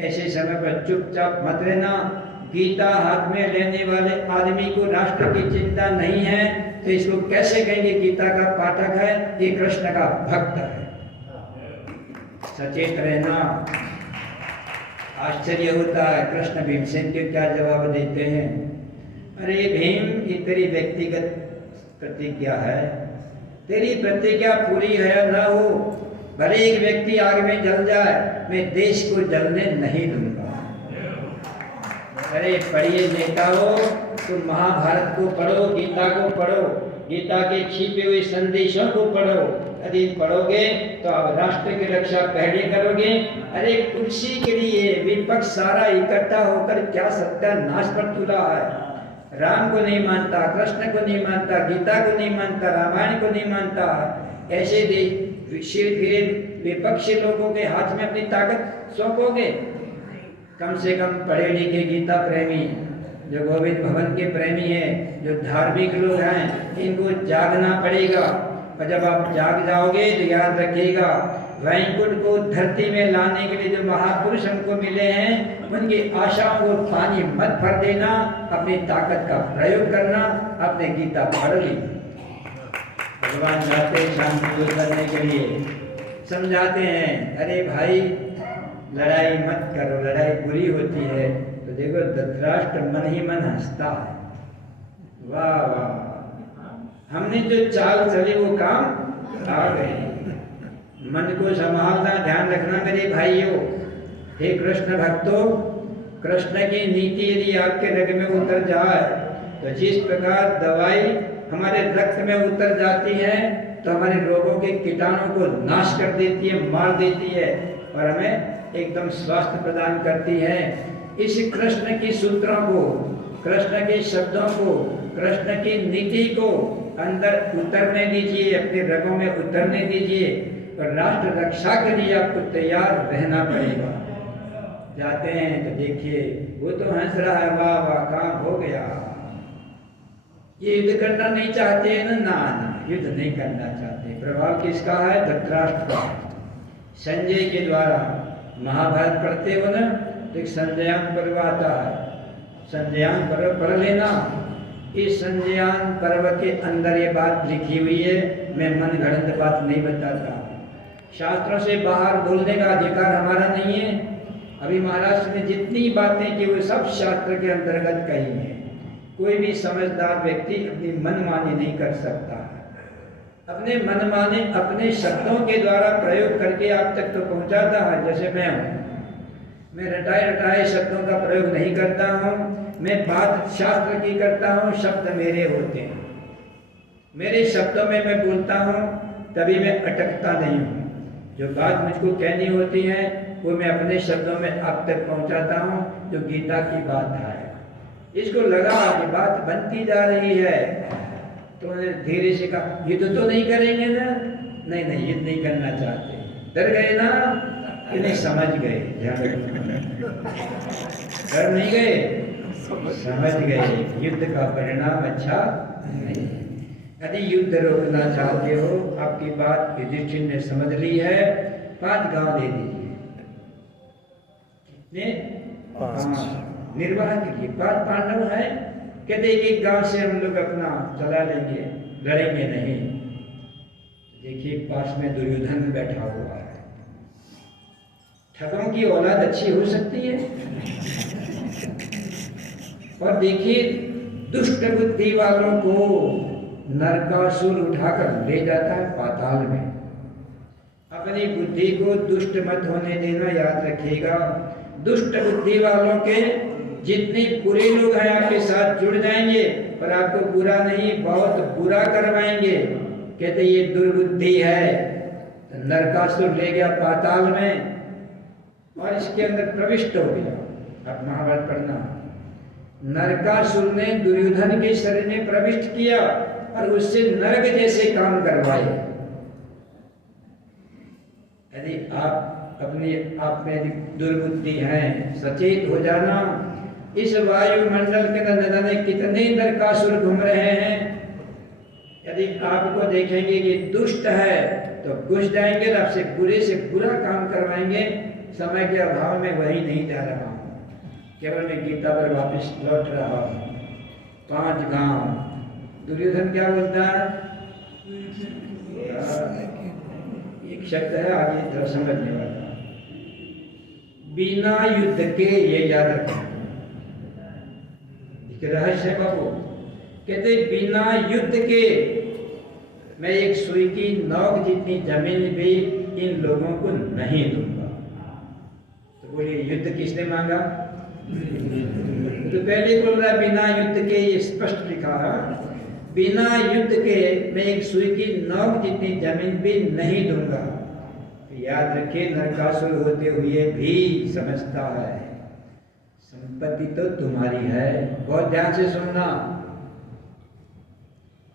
ऐसे समय पर चुपचाप मत रहना। गीता हाथ में लेने वाले आदमी को राष्ट्र की चिंता नहीं है तो इसको कैसे कहेंगे गीता का पाठक है? ये कृष्ण का भक्त है। सचेत रहना। आश्चर्य होता है कृष्ण भीमसेन के क्या जवाब देते हैं। अरे भीम, ये तेरी व्यक्तिगत प्रतिज्ञा है, तेरी प्रतिज्ञा पूरी है या ना हो, भले एक व्यक्ति आग में जल जाए, मैं देश को जलने नहीं दूंगा। अरे पढ़िए नेताओं, तुम महाभारत को पढ़ो, गीता को पढ़ो, गीता के छिपे हुए संदेशों को पढ़ो। यदि पढ़ोगे तो आप राष्ट्र की रक्षा पहले करोगे। अरे कुर्सी के लिए विपक्ष सारा इकट्ठा होकर क्या सत्यानाश पर तुला है। राम को नहीं मानता, कृष्ण को नहीं मानता, गीता को नहीं मानता, रामायण को नहीं मानता। ऐसे विपक्षी लोगों के हाथ में अपनी ताकत सौंपोगे? कम से कम पढ़े लिखे गीता प्रेमी जो गोविंद भवन के प्रेमी हैं, जो धार्मिक लोग हैं, इनको जागना पड़ेगा। और जब आप जाग जाओगे तो याद रखिएगा, वैकुंठ को धरती में लाने के लिए जो महापुरुष हमको मिले हैं, उनकी आशाओं को पानी मत भर देना, अपनी ताकत का प्रयोग करना, अपने गीता पढ़ ली। भगवान चाहते हैं शांति दूर करने के लिए, समझाते हैं, अरे भाई लड़ाई मत करो, लड़ाई बुरी होती है। तो देखो धृतराष्ट्र मन ही मन हंसता है, वाह वाह, हमने जो चाल चली वो काम आ गए। मन को संभालना, ध्यान रखना मेरे भाइयों। हे कृष्ण भक्तों, कृष्ण की नीति यदि आपके रग में उतर जाए तो जिस प्रकार दवाई हमारे रक्त में उतर जाती है तो हमारे रोगों के कीटाणु को नाश कर देती है, मार देती है और हमें एकदम स्वास्थ्य प्रदान करती है। इस कृष्ण की सूत्रों को, कृष्ण के शब्दों को, कृष्ण की नीति को अंदर उतरने दीजिए, अपने रगों में उतरने दीजिए और राष्ट्र रक्षा के लिए आपको तैयार रहना पड़ेगा। जाते हैं तो देखिए वो तो हंस रहा है, वाह वाह काम हो गया। ये युद्ध करना नहीं चाहते हैं ना, ना युद्ध नहीं करना चाहते। प्रभाव किसका है? धृतराष्ट्र का। संजय के द्वारा महाभारत पढ़ते हो ना, तो एक संजयान पर्व आता है, संजयान पर्व पढ़ लेना। इस संजयान पर्व के अंदर ये बात लिखी हुई है, मैं मन गढ़ंत बात नहीं बताता। शास्त्रों से बाहर बोलने का अधिकार हमारा नहीं है। अभी महाराष्ट्र ने जितनी बातें की वो सब शास्त्र के अंतर्गत कही है। कोई भी समझदार व्यक्ति अपनी मनमानी नहीं कर सकता। अपने मनमाने अपने शब्दों के द्वारा प्रयोग करके आप तक तो पहुंचाता है। जैसे मैं हूँ, मैं रटाए रटाए शब्दों का प्रयोग नहीं करता हूँ, मैं बात शास्त्र की करता हूँ, शब्द मेरे होते हैं, मेरे शब्दों में मैं बोलता हूँ, तभी मैं अटकता नहीं हूँ। जो बात मुझको कहनी होती है वो मैं अपने शब्दों में आप तक पहुँचाता हूँ, जो गीता की बात है। इसको लगा कि बात बनती जा रही है तो उन्होंने धीरे से कहा, युद्ध तो नहीं करेंगे ना? नहीं नहीं, युद्ध नहीं करना चाहते। डर गए ना कि नहीं? समझ गए। डर नहीं गए, समझ गए युद्ध का परिणाम अच्छा नहीं। यदि युद्ध रोकना चाहते हो, आपकी बात युधिष्ठिर ने समझ ली है, 5 गांव दे दीजिए। कितने? 5 निर्वाह के लिए 5 पांडव हैं, कहते एक गांव से हम लोग अपना चला लेंगे, लड़ेंगे नहीं। देखिए पास में दुर्योधन बैठा हुआ है। ठगों की औलाद अच्छी हो सकती है। और देखिए दुष्ट बुद्धि वालों को नरकासुर उठाकर ले जाता है पाताल में। अपनी बुद्धि को दुष्ट मत होने देना, याद रखिएगा। दुष्ट बुद्धि वालों के जितने बुरे लोग हैं आपके साथ जुड़ जाएंगे पर आपको बुरा नहीं बहुत बुरा करवाएंगे। कहते ये दुर्बुद्धि है। तो नरकासुर ले गया पाताल में और इसके अंदर प्रविष्ट हो गया। अब महाभारत पढ़ना। नरकासुर ने दुर्योधन के शरीर में प्रविष्ट किया और उससे नरक जैसे काम करवाए। यदि आप अपने आप में दुर्बुद्धि हैं, सचेत हो जाना। इस वायुमंडल के अंदर कितने नरकासुर घूम रहे हैं। यदि आपको देखेंगे कि दुष्ट है तो घुस जाएंगे, आपसे बुरे से बुरा काम करवाएंगे। समय के अभाव में वही नहीं जा रहा हूँ, केवल मैं गीता पर वापस लौट रहा हूँ। 5 गांव। दुर्योधन क्या बोलता है? एक शब्द है आगे जरा समझने वाला, बिना युद्ध के। ये याद रखना, रहस्य है बाबू। कहते बिना युद्ध के मैं एक सुई की नोक जितनी जमीन भी इन लोगों को नहीं दूंगा। तो बोलिए युद्ध किसने मांगा? तो पहले बोल रहा है बिना युद्ध के, ये स्पष्ट लिखा है, बिना युद्ध के मैं एक सुई की नोक जितनी जमीन भी नहीं दूंगा। तो याद रखिए नरकासुर होते हुए भी समझता है संपत्ति तो तुम्हारी है। बहुत ध्यान से सुनना।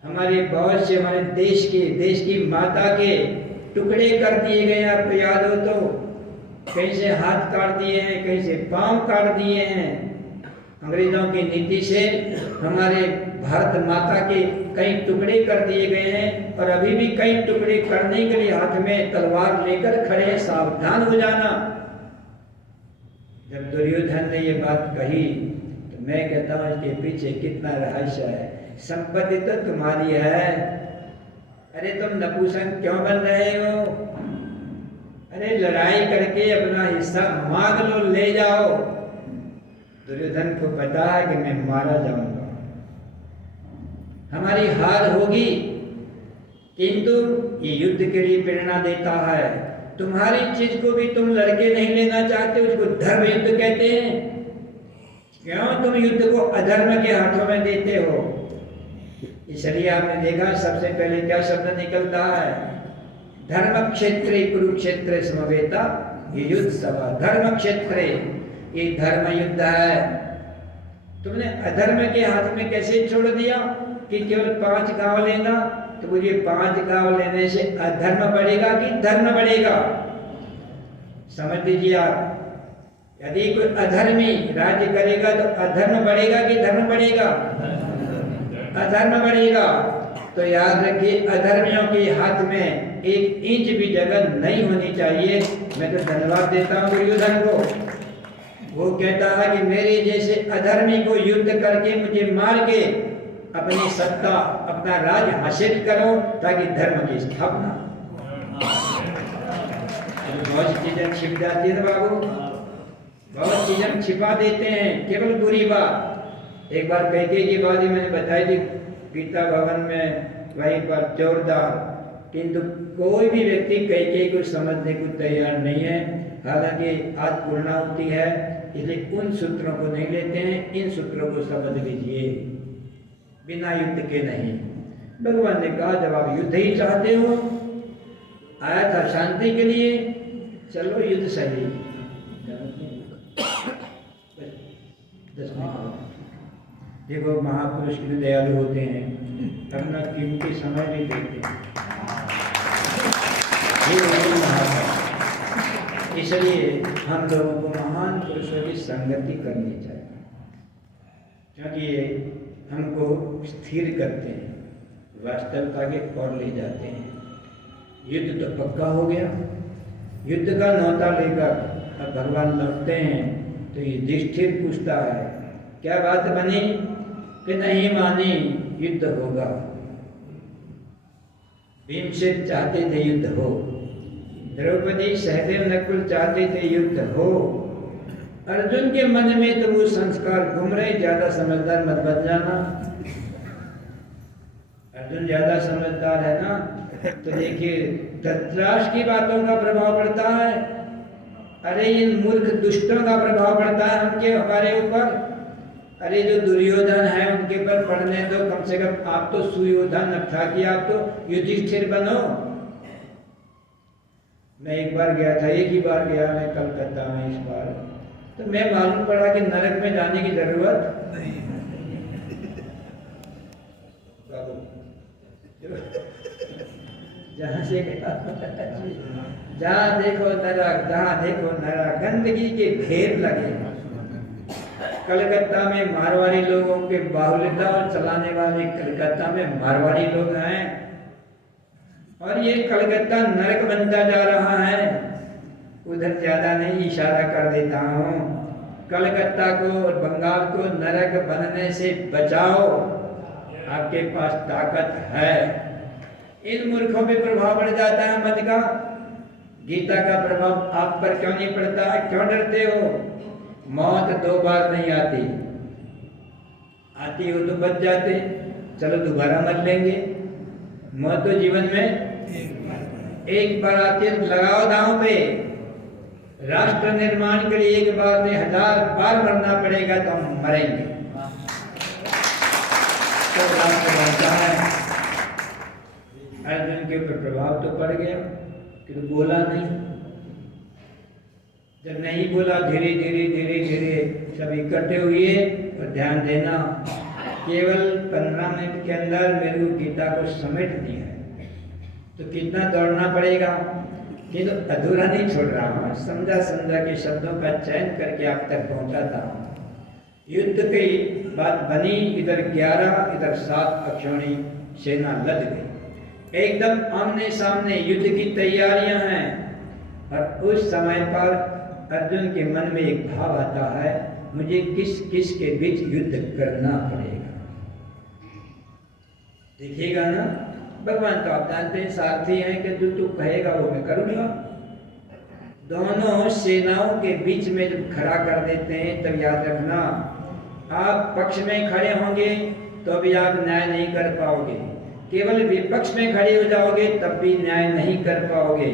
हमारे बहुत से हमारे देश की माता के टुकड़े कर दिए गए। आपको याद हो तो कहीं से हाथ काट दिए हैं, कहीं से पांव काट दिए हैं। अंग्रेजों की नीति से हमारे भारत माता के कई टुकड़े कर दिए गए हैं और अभी भी कई टुकड़े करने के लिए हाथ में तलवार लेकर खड़े हैं, सावधान हो जाना। जब दुर्योधन ने ये बात कही तो मैं कहता हूं इसके पीछे कितना रहस्य है। संपत्ति तो तुम्हारी है, अरे तुम नपुंसक क्यों बन रहे हो? अरे लड़ाई करके अपना हिस्सा मांग लो, ले जाओ। दुर्योधन को पता है कि मैं मारा जाऊंगा, हमारी हार होगी, किंतु ये युद्ध के लिए प्रेरणा देता है। तुम्हारी चीज को भी तुम लड़के नहीं लेना चाहते, उसको धर्म युद्ध कहते हैं। क्यों तुम युद्ध को अधर्म के हाथों में देते हो? इसलिए आपने देखा सबसे पहले क्या शब्द निकलता है? धर्म क्षेत्रे कुरुक्षेत्र समवेता, ये युद्ध सभा। धर्म क्षेत्रे, ये धर्म युद्ध है। तुमने अधर्म के हाथ में कैसे छोड़ दिया कि केवल 5 गांव लेना? तो मुझे 5 गांव लेने से अधर्म बढ़ेगा कि धर्म बढ़ेगा? समझ लीजिए आप, यदि कोई अधर्मी राज्य करेगा तो अधर्म बढ़ेगा कि धर्म बढ़ेगा? अधर्म बढ़ेगा। तो याद रखिए, अधर्मियों के हाथ में 1 इंच भी जगह नहीं होनी चाहिए। मैं तो धन्यवाद देता हूँ दुर्योधन को। वो कहता है कि मेरे जैसे अधर्मी को युद्ध करके मुझे मार के अपनी सत्ता, अपना राज हासिल करो ताकि धर्म की स्थापना। बहुत चीजें छिप जाती है बाबू, बहुत चीजें छिपा देते हैं, केवल बुरी बात। एक बार कैकेयी की बात ही मैंने बताई थी गीता भवन में, वहीं पर जोरदार, किंतु कोई भी व्यक्ति कैकेयी को समझने को तैयार नहीं है। हालांकि आज पूर्णाहुति है, इसलिए उन सूत्रों को नहीं लेते हैं, इन सूत्रों को समझ लीजिए, बिना युद्ध के नहीं। भगवान ने कहा जब आप युद्ध ही चाहते हो, आया था शांति के लिए, चलो युद्ध सही। 10 मिनट देखो, महापुरुष कितने दयालु होते हैं, अपना कीमती समय भी देते हैं। इसलिए हम लोगों को महान पुरुषों की संगति करनी चाहिए, क्योंकि ये हमको स्थिर करते हैं, वास्तविकता के ओर ले जाते हैं। युद्ध तो पक्का हो गया, युद्ध का न्योता लेकर अब भगवान लौटते हैं तो ये युधिष्ठिर पूछता है क्या बात बनी कि नहीं मानी, युद्ध होगा। भीमसेन चाहते थे युद्ध हो, द्रौपदी सहदेव नकुल चाहते थे युद्ध हो। अर्जुन के मन में तो वो संस्कार घूम रहे, ज्यादा समझदार मत बन जाना। अर्जुन ज्यादा समझदार है ना, तो देखिए धृतराष्ट्र की बातों का प्रभाव पड़ता है। अरे इन मूर्ख दुष्टों का प्रभाव पड़ता है उनके हमारे ऊपर। अरे जो दुर्योधन है उनके पर पढ़ने दो, कम से कम आप तो सुयोधन था कि आप तो युधिष्ठिर बनो। मैं एक बार गया था, एक ही बार गया मैं कलकत्ता में इस बार, तो मैं मालूम पड़ा कि नरक में जाने की जरूरत नहीं। जहाँ से जहाँ देखो नरक, जहाँ देखो नरक, गंदगी के ढेर लगे। कलकत्ता में मारवाड़ी लोगों के बाहुल्यता और चलाने वाले कलकत्ता में मारवाड़ी लोग हैं, और ये कलकत्ता नरक बनता जा रहा है। उधर ज्यादा नहीं इशारा कर देता हूँ, कलकत्ता को और बंगाल को नरक बनने से बचाओ, आपके पास ताकत है। इन मूर्खों पे प्रभाव पड़ जाता है मत का। गीता का प्रभाव आप पर क्यों नहीं पड़ता है? क्यों डरते हो? मौत 2 बार नहीं आती, आती हो तो बच जाते, चलो दोबारा मर लेंगे। मौत तो जीवन में एक बार आती है, लगाओ दांव पे। राष्ट्र निर्माण के लिए एक बार नहीं 1000 बार मरना पड़ेगा तो हम मरेंगे। तो राष्ट्र बनता है। अर्जुन के ऊपर प्रभाव तो पड़ गया, किंतु बोला नहीं। जब नहीं बोला, धीरे धीरे धीरे धीरे सब इकट्ठे हुए। और ध्यान देना, केवल 15 मिनट के अंदर मेरे को गीता को समेट दिया है, तो कितना दौड़ना पड़ेगा। ये तो अधूरा नहीं छोड़ रहा हूँ, समझा समझा के शब्दों का चयन करके आप तक पहुँचाता हूँ। युद्ध की बात बनी, इधर 11 इधर 7 अक्षौणी सेना लद गई। एकदम आमने सामने युद्ध की तैयारियां हैं। और उस समय पर अर्जुन के मन में एक भाव आता है, मुझे किस किस के बीच युद्ध करना पड़ेगा। देखिएगा ना, भगवान तो आप जानते हैं सारथी हैं कि जो तू कहेगा वो मैं करूंगा। दोनों सेनाओं के बीच में जब खड़ा कर देते हैं तब याद रखना, आप पक्ष में खड़े होंगे तो भी आप न्याय नहीं कर पाओगे, केवल विपक्ष में खड़े हो जाओगे तब भी न्याय नहीं कर पाओगे।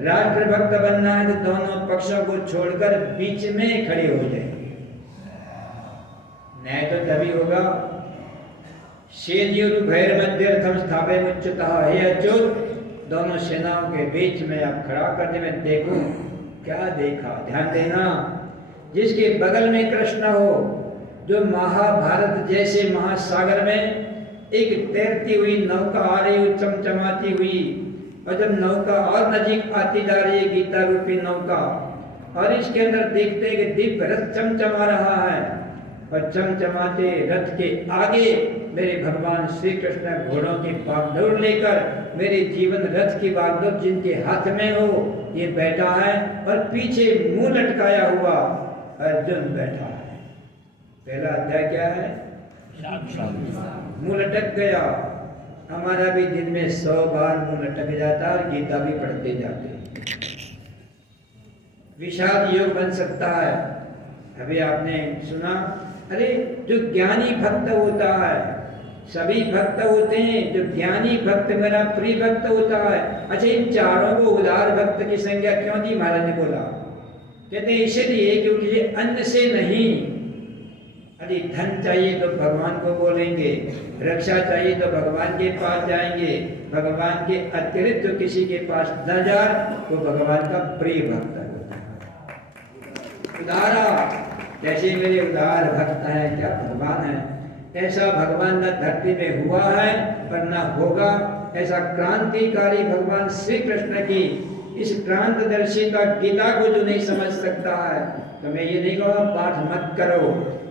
राष्ट्र भक्त बनना है तो दोनों पक्षों को छोड़कर बीच में खड़े हो जाएंगे, न्याय तो तभी होगा। सेनयोरुभयोर मध्यस्थं स्थापयेमुच्यतः, हे अच्युत दोनों सेनाओं के बीच में आप खड़ा कर दे। मैं देखूं क्या देखा, ध्यान देना। जिसके बगल में कृष्ण हो, जो महाभारत जैसे महासागर में एक तैरती हुई नौका आ रही हो, चमचमाती हुई, और जब नौका और नजीक आती जा रही है, गीता रूपी नौका, और इसके अंदर देखते हैं कि दिव्य रथ चमचमा रहा है, और चमचमाते रथ के आगे मेरे भगवान श्री कृष्ण घोड़ों की बागडोर लेकर, मेरे जीवन रथ की बागडोर जिनके हाथ में हो ये बैठा है, और पीछे मुंह लटकाया हुआ अर्जुन बैठा है। पहला अध्याय क्या है? मुंह लटक गया। हमारा भी दिन में 100 बार मुंह लटक जाता और गीता भी पढ़ते जाते, विषाद योग बन सकता है। अभी आपने सुना, अरे जो ज्ञानी भक्त होता है, सभी भक्त होते हैं, जो ज्ञानी भक्त मेरा प्रिय भक्त होता है। अच्छा, इन चारों को उदार भक्त की संज्ञा क्यों दी महाराज ने बोला? कहते हैं इसलिए क्योंकि ये अन्न से नहीं, अरे धन चाहिए तो भगवान को बोलेंगे, रक्षा चाहिए तो भगवान के पास जाएंगे, भगवान के अतिरिक्त तो किसी के पास न जाए तो भगवान का प्रिय भक्त होता है। उदारा, जैसे मेरे उदार भक्त हैं, क्या भगवान है, ऐसा भगवान न धरती में हुआ है पर न होगा। ऐसा क्रांतिकारी भगवान श्री कृष्ण की इस क्रांतिदर्शिता गीता को जो नहीं समझ सकता है, तो मैं ये नहीं कहूँगा पाठ मत करो,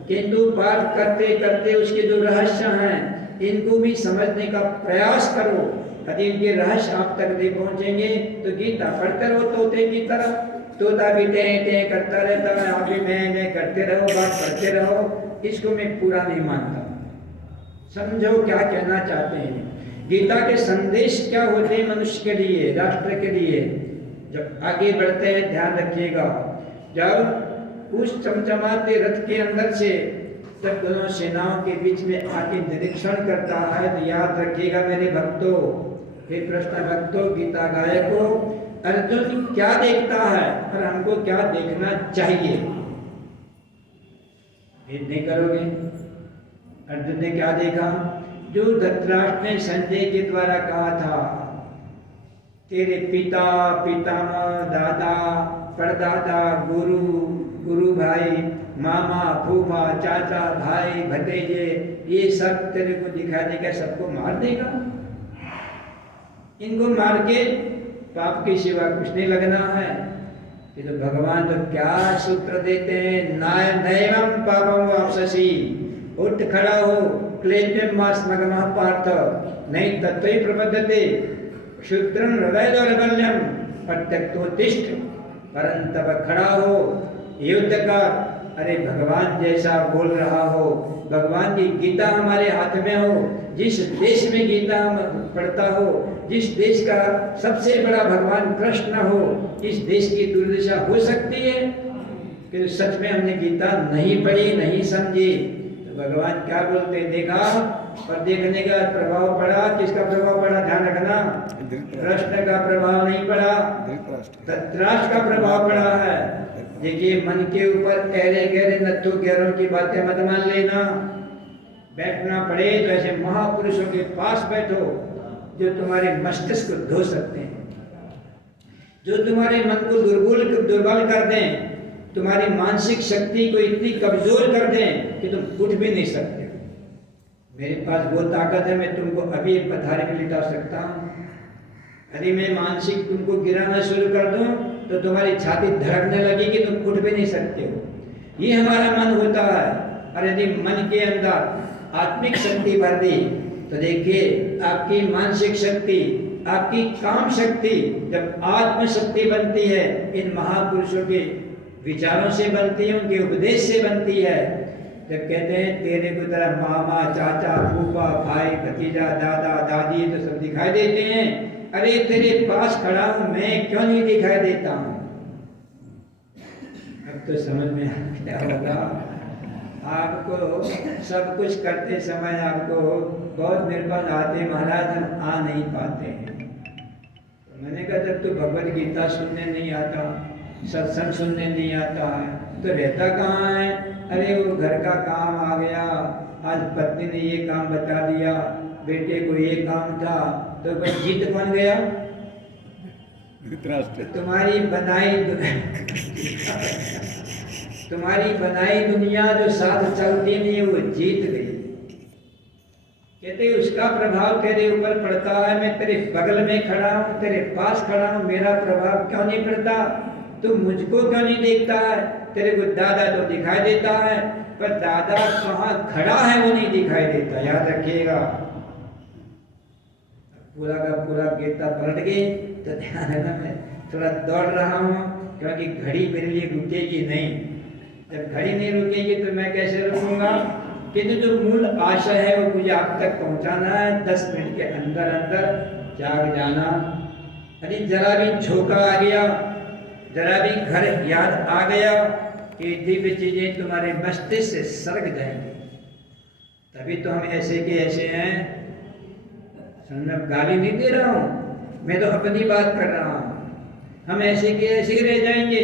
किंतु पाठ करते करते उसके जो रहस्य हैं इनको भी समझने का प्रयास करो। यदि इनके रहस्य आप तक नहीं पहुंचेंगे तो गीता पढ़ते रहो तोते की तरह, तोता भी टें करता रहता है, आप भी मैं करते रहो, बात पढ़ते रहो। इसको मैं पूरा नहीं मानता। समझो क्या कहना चाहते हैं, गीता के संदेश क्या होते हैं मनुष्य के लिए, राष्ट्र के लिए। जब आगे बढ़ते हैं ध्यान रखिएगा, जब उस चमचमाते रथ के अंदर से जब दोनों सेनाओं के बीच में आके निरीक्षण करता है तो याद रखिएगा मेरे भक्तों, हे कृष्ण भक्तों, गीता गायकों, अर्जुन क्या देखता है और हमको क्या देखना चाहिए, भेद नहीं करोगे। अर्जुन ने क्या देखा? जो धृतराष्ट्र ने संजय के द्वारा कहा था, तेरे पिता, पितामह, दादा, परदादा, गुरु, गुरु भाई, मामा, फूफा, चाचा, भाई, भतीजे, ये सब तेरे को दिखा देगा, सबको मार देगा। इनको मार के पाप की सिवा कुछ नहीं लगना है। ये तो भगवान तो क्या सूत्र देते हैं, नैवं पापम वापससी, उठ खड़ा हो, क्लेशम मास मगमः पार्थ, नहीं तत्वै प्रबद्धते, क्षुद्रं हृदय दौर्बल्यम प्रत्यक्तोत्तिष्ठ, परंतप खड़ा हो, युद्ध का। अरे भगवान जैसा बोल रहा हो, भगवान की गीता हमारे हाथ में हो, जिस देश में गीता हम पढ़ता हो, जिस देश का सबसे बड़ा भगवान कृष्ण हो, इस देश की दुर्दशा हो सकती है कि सच में हमने गीता नहीं पढ़ी, नहीं समझी। तो भगवान क्या बोलते देखा, और देखने का प्रभाव पड़ा, किसका प्रभाव पड़ा ध्यान रखना, कृष्ण का प्रभाव नहीं पड़ा, धृतराष्ट्र का प्रभाव पड़ा है। देखिए मन के ऊपर गहरे गहरे नत्थु गहरों की बातें मत मान लेना। बैठना पड़े तो ऐसे महापुरुषों के पास बैठो जो तुम्हारे मस्तिष्क को धो सकते हैं, जो तुम्हारे मन को दुर्बल कर दें, तुम्हारी मानसिक शक्ति को इतनी कमजोर कर दें कि तुम उठ भी नहीं सकते। मेरे पास वो ताकत है, मैं तुमको अभी एक पथारी में लिटा सकता हूँ। यदि मैं मानसिक तुमको गिराना शुरू कर दूं तो तुम्हारी छाती धड़कने लगेगी, तुम उठ भी नहीं सकते हो। ये हमारा मन होता है। और यदि मन के अंदर आत्मिक शक्ति भर दी तो देखिए आपकी मानसिक शक्ति, आपकी काम शक्ति जब आत्म शक्ति बनती है, इन महापुरुषों के विचारों से बनती है, उनके उपदेश से बनती है। जब कहते हैं तेरे को तेरा मामा, चाचा, फूफा, भाई, भतीजा, दादा, दादी तो सब दिखाई देते हैं, अरे तेरे पास खड़ा हूं मैं, क्यों नहीं दिखाई देता हूं? अब तो समझ में क्या होगा। आपको सब कुछ करते समय आपको बहुत निर्बल आते, महाराज हम आ नहीं पाते हैं। तो मैंने कहा जब तो भगवद गीता सुनने नहीं आता, सत्संग सुनने नहीं आता है, तो रहता कहाँ है? अरे वो घर का काम आ गया, आज पत्नी ने ये काम बता दिया, बेटे को ये काम था, तो बस जीत बन गया। तुम्हारी बनाई दुनिया जो साथ चलती नहीं है वो जीत गई। कहते उसका प्रभाव तेरे ऊपर पड़ता है, मैं तेरे बगल में खड़ा हूँ, तेरे पास खड़ा हूँ, मेरा प्रभाव क्यों नहीं पड़ता? तू मुझको क्यों नहीं देखता है? तेरे को दादा तो दिखाई देता है, पर दादा कहाँ खड़ा है वो नहीं दिखाई देता। याद रखिएगा। पूरा का पूरा गीता पलट गई तो ध्यान है ना, मैं थोड़ा दौड़ रहा हूँ क्योंकि घड़ी मेरे लिए रुकेगी नहीं। जब घड़ी नहीं रुकेगी तो मैं कैसे रुकूंगा? किंतु जो मूल आशय है वो मुझे आप तक पहुंचाना है। 10 मिनट के अंदर अंदर जाग जाना। अरे जरा भी झोंका आ गया, जरा भी घर याद आ गया कि दिव्य चीजें तुम्हारे मस्तिष्क से सरक जाएंगी। तभी तो हम ऐसे के ऐसे हैं। समझ, गाली नहीं दे रहा हूं, मैं तो अपनी बात कर रहा हूं। हम ऐसे के ऐसे ही रह जाएंगे।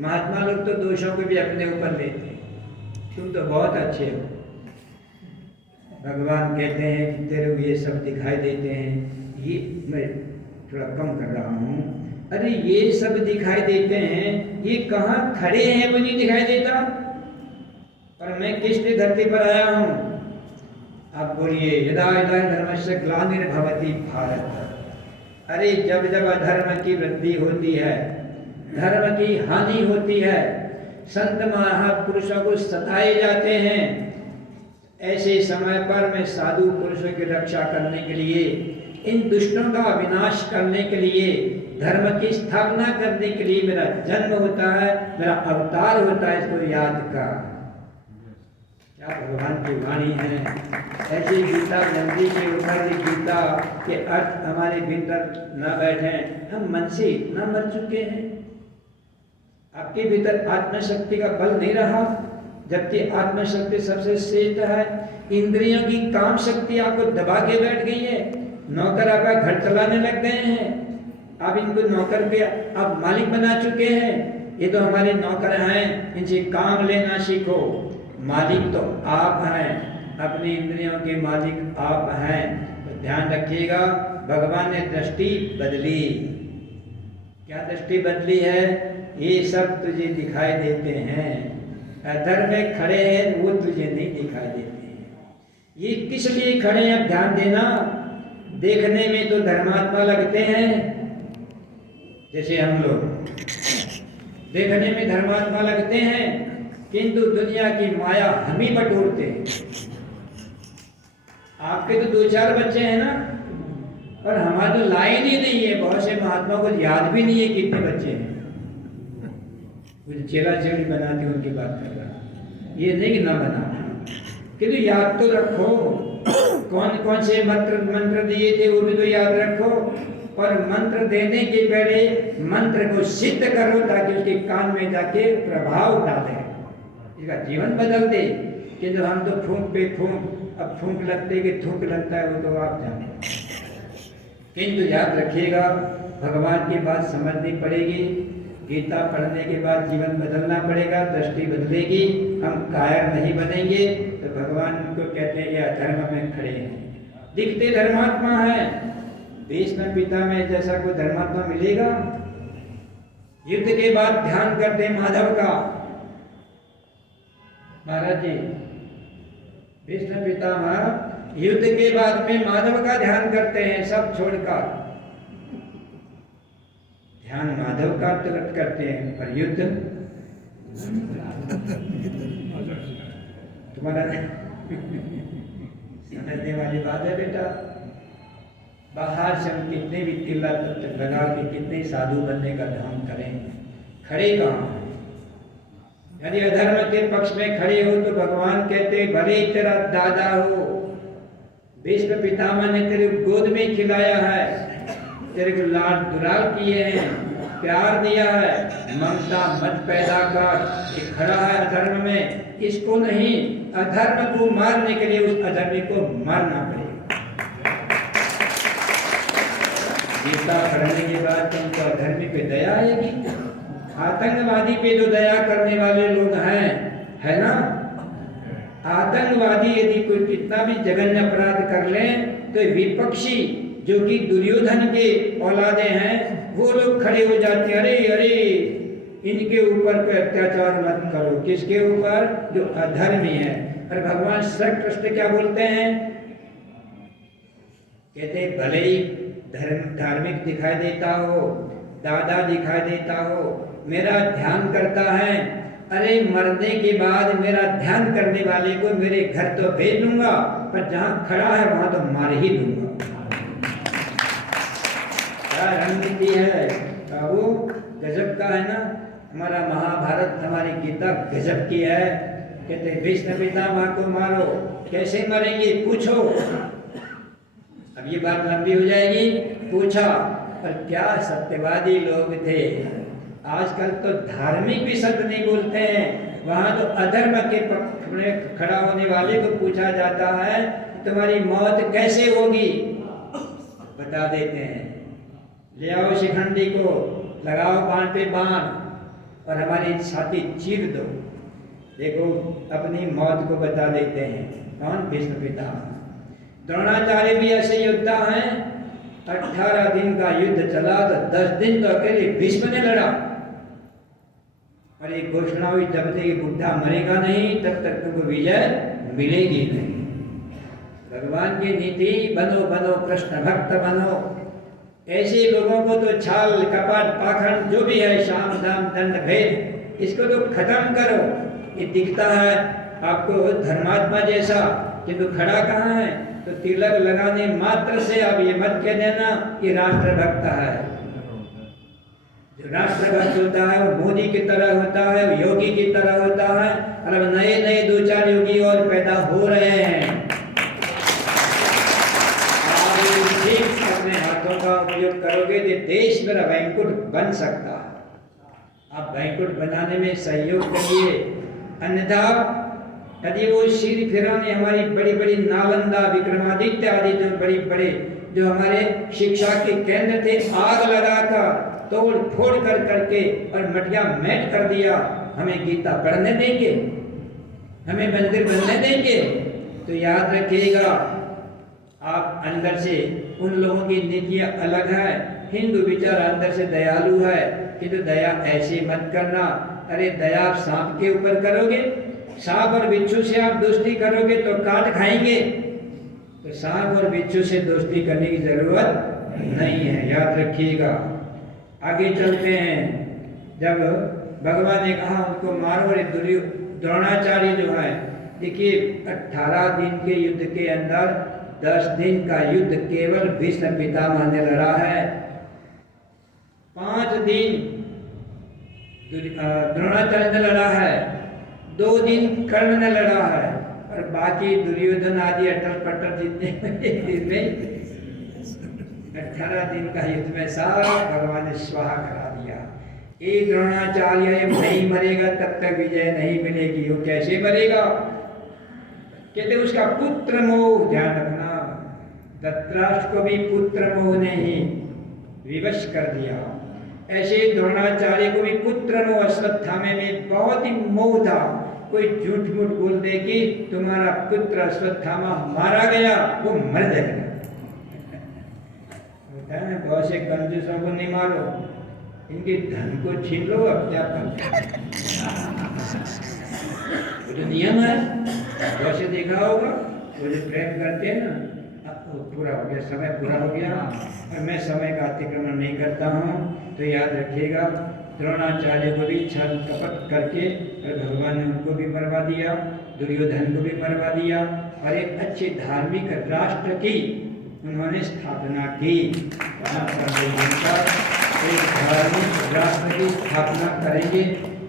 महात्मा लोग तो दोषों को भी अपने ऊपर लेते हैं। तुम तो बहुत अच्छे हो। भगवान कहते हैं कि तेरे को ये सब दिखाई देते हैं, ये मैं थोड़ा कम कर रहा हूँ। अरे ये सब दिखाई देते हैं, ये कहाँ खड़े हैं वो नहीं दिखाई देता। और मैं किस लिए धरती पर आया हूँ? आप बोलिए, यदा यदा धर्मस्य ग्लानिर्भवति भारत। अरे जब जब अधर्म की वृद्धि होती है, धर्म की हानि होती है, संत महापुरुषों को सताए जाते हैं, ऐसे समय पर मैं साधु पुरुषों की रक्षा करने के लिए, इन दुष्टों का विनाश करने के लिए, धर्म की स्थापना करने के लिए मेरा जन्म होता है, मेरा अवतार होता है। इसको याद कर। क्या भगवान की वाणी है। ऐसी गीता जल्दी से उतर गीता के अर्थ हमारे भीतर न बैठे। हम मन से इतना मर चुके हैं। आपके भीतर आत्मशक्ति का बल नहीं रहा, जबकि आत्मशक्ति सबसे श्रेष्ठ है। इंद्रियों की काम शक्ति आपको दबा के बैठ गई है। नौकर आपका घर चलाने लग गए हैं। आप इनको नौकर पे आप मालिक बना चुके हैं। ये तो हमारे नौकर हैं, इनसे काम लेना सीखो। मालिक तो आप हैं, अपनी इंद्रियों के मालिक आप हैं। तो ध्यान रखिएगा, भगवान ने दृष्टि बदली। क्या दृष्टि बदली है? ये सब तुझे दिखाई देते हैं, अधर्म में खड़े हैं वो तुझे नहीं दिखाई देते हैं। ये किस लिए खड़े हैं? अब ध्यान देना। देखने में तो धर्मात्मा लगते हैं, जैसे हम लोग देखने में धर्मात्मा लगते हैं, किंतु दुनिया की माया हम ही बटोरते हैं। आपके तो 2-4 बच्चे हैं ना, और हमारे तो लाइन ही नहीं है। बहुत से महात्मा को याद भी नहीं है कितने बच्चे हैं। कुछ चेला चेली बनाते उनकी बात कर रहा, ये नहीं कि ना बना, किंतु याद तो रखो। कौन कौन से मंत्र दिए थे वो भी तो याद रखो। और मंत्र देने के पहले मंत्र को सिद्ध करो, ताकि उसके कान में जाके प्रभाव डाले, इसका जीवन बदल दे। किंतु हम तो फूंक पे फूंक, अब फूंक लगते कि थूक लगता है वो तो आप जाने। किंतु याद रखिएगा, भगवान की बात समझनी पड़ेगी। गीता पढ़ने के बाद जीवन बदलना पड़ेगा, दृष्टि बदलेगी, हम कायर नहीं बनेंगे। तो भगवान को कहते हैं ये अधर्म में खड़े हैं, दिखते धर्मात्मा है। देश में पिता में जैसा कोई धर्मात्मा मिलेगा? युद्ध के बाद ध्यान करते हैं माधव का। महाराज जी, विष्णु पितामह युद्ध के बाद में माधव का ध्यान करते हैं, सब छोड़कर ध्यान माधव का तुरंत करते हैं। पर युद्ध तुम्हारा समझने वाली बात है बेटा। बाहर से हम कितने भी तिल्ला तक लगा के कितने साधु बनने का ढंग करें, खड़े कहाँ हैं? यदि अधर्म के पक्ष में खड़े हो तो भगवान कहते भले ही तेरा दादा हो, भीष्म पितामह ने तेरे गोद में खिलाया है, तेरे को लाड दुलार किए हैं, प्यार दिया है, ममता मत पैदा कर। ये खड़ा है अधर्म में, इसको नहीं, अधर्म को मारने के लिए उस अधर्मी को मारना पड़ेगा। गीता पढ़ने के बाद तुमको अधर्मी पे दया आएगी। आतंकवादी पे जो दया करने वाले लोग हैं, है ना, आतंकवादी यदि कोई कितना भी जघन्य अपराध कर लें तो विपक्षी जो कि दुर्योधन के औलादे हैं वो लोग खड़े हो जाते हैं, अरे अरे इनके ऊपर कोई अत्याचार मत करो। किसके ऊपर? जो अधर्मी है। और भगवान श्री कृष्ण क्या बोलते हैं? कहते भले ही धार्मिक दिखाई देता हो, दादा दिखाई देता हो, मेरा ध्यान करता है, अरे मरने के बाद मेरा ध्यान करने वाले को मेरे घर तो भेज दूंगा, पर जहां खड़ा है वहां तो मार ही दूंगा। क्या रणनीति है बाबू, गजब का है ना। हमारा महाभारत, हमारी गीता गजब की है। कहते भीष्म पितामह को मारो, कैसे मरेंगे पूछो। अब ये बात लंबी हो जाएगी, पूछा। पर क्या सत्यवादी लोग थे। आजकल तो धार्मिक भी सत्य नहीं बोलते हैं, वहां तो अधर्म के पक्ष में खड़ा होने वाले को पूछा जाता है तुम्हारी मौत कैसे होगी, बता देते हैं। ले आओ शिखंडी को, लगाओ बाण पे बाण और हमारी छाती चीर दो, देखो अपनी मौत को बता देते हैं। कौन? भीष्म पितामह। द्रोणाचार्य भी ऐसे योद्धा हैं। 18 दिन का युद्ध चला तो 10 दिन तो अकेले भीष्म ने लड़ा। और एक घोषणा हुई जब तक ये बुढ़ा मरेगा नहीं तब तक तुमको विजय मिलेगी नहीं। भगवान की नीति, बनो बनो कृष्ण भक्त बनो। ऐसे लोगों को तो छाल कपट पाखंड जो भी है, शाम दाम दंड भेद, इसको तो खत्म करो। ये दिखता है आपको धर्मात्मा जैसा, किंतु खड़ा कहाँ है? तो तिलक लगाने मात्र से आप ये मत कह देना कि राष्ट्रभक्त है। जो राष्ट्रभक्त होता है वो मोदी की तरह होता है, वो योगी की तरह होता है। और अब नए नए 2-4 योगी और पैदा हो रहे हैं। आप ठीक अपने हाथों का उपयोग करोगे तो देश मेरा वैंकुट बन सकता है। आप वैंकुट बनाने में सहयोग करिए, अन्यथा यदि वो शीर फिरौने हमारी बड़ी बड़ी नालंदा, विक्रमादित्य आदि जो बड़ी बड़े जो हमारे शिक्षा के केंद्र थे, आग लगाकर तोड़ फोड़ कर करके और मटिया मैट कर दिया, हमें गीता पढ़ने देंगे? हमें मंदिर बनने देंगे? तो याद रखिएगा, आप अंदर से उन लोगों की नीतियां अलग है। हिंदू विचार अंदर से दयालु है, किंतु दया ऐसे मत करना। अरे दया आप सांप के ऊपर करोगे, सांप और बिच्छू से आप दोस्ती करोगे तो काट खाएंगे। तो सांप और बिच्छू से दोस्ती करने की जरूरत नहीं है, याद रखिएगा। आगे चलते हैं। जब भगवान ने कहा उनको मारो, और द्रोणाचार्य जो है, देखिए 18 दिन के युद्ध के अंदर 10 दिन का युद्ध केवल भीष्म पितामह ने लड़ा है। 5 दिन द्रोणाचार्य ने लड़ा है, 2 दिन कर्ण ने लड़ा है, और बाकी दुर्योधन आदि अटल पटल जितने 18 दिन का युद्ध में सारा भगवान ने स्वाहा करा दिया। एक द्रोणाचार्य नहीं मरेगा तब तक विजय नहीं मिलेगी। वो कैसे मरेगा? कहते उसका पुत्र मोह, ध्यान रखना, धृतराष्ट्र को भी पुत्र मोह ने ही विवश कर दिया। ऐसे द्रोणाचार्य को भी पुत्र मोह, अश्वत्थामे में बहुत ही मोह था। कोई झूठ मूठ बोल दे कि तुम्हारा पुत्र अश्वत्थामा मारा गया, वो मर जाएगा। बहुत से कंजूसों को नहीं मारो, इनके धन को छीन लो, अब क्या वो जो नियम है, वैसे देखा होगा, वो जो प्रेम करते हैं ना, वो पूरा हो गया, समय पूरा हो गया और मैं समय का अतिक्रमण नहीं करता हूँ। तो याद रखिएगा, द्रोणाचार्य को भी छल कपट करके और भगवान ने उनको भी मरवा दिया। दुर्योधन को भी मरवा दिया और एक अच्छे धार्मिक राष्ट्र की उन्होंने स्थापना की। एक धार्मिक राष्ट्र की स्थापना करेंगे।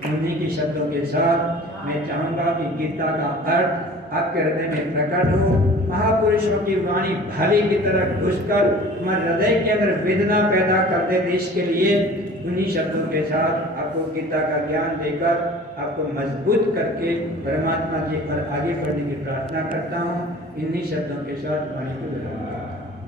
उन्हीं के शब्दों के साथ मैं चाहूँगा कि गीता का अर्थ आपके हृदय में प्रकट हो। महापुरुषों की वाणी भाले की तरह घुसकर हमारे हृदय के अंदर वेदना पैदा कर दे देश के लिए। उन्हीं शब्दों के साथ आपको गीता का ज्ञान देकर आपको मजबूत करके परमात्मा जी पर आगे बढ़ने की प्रार्थना करता हूँ। इन्हीं शब्दों के साथ वाणी को विराम।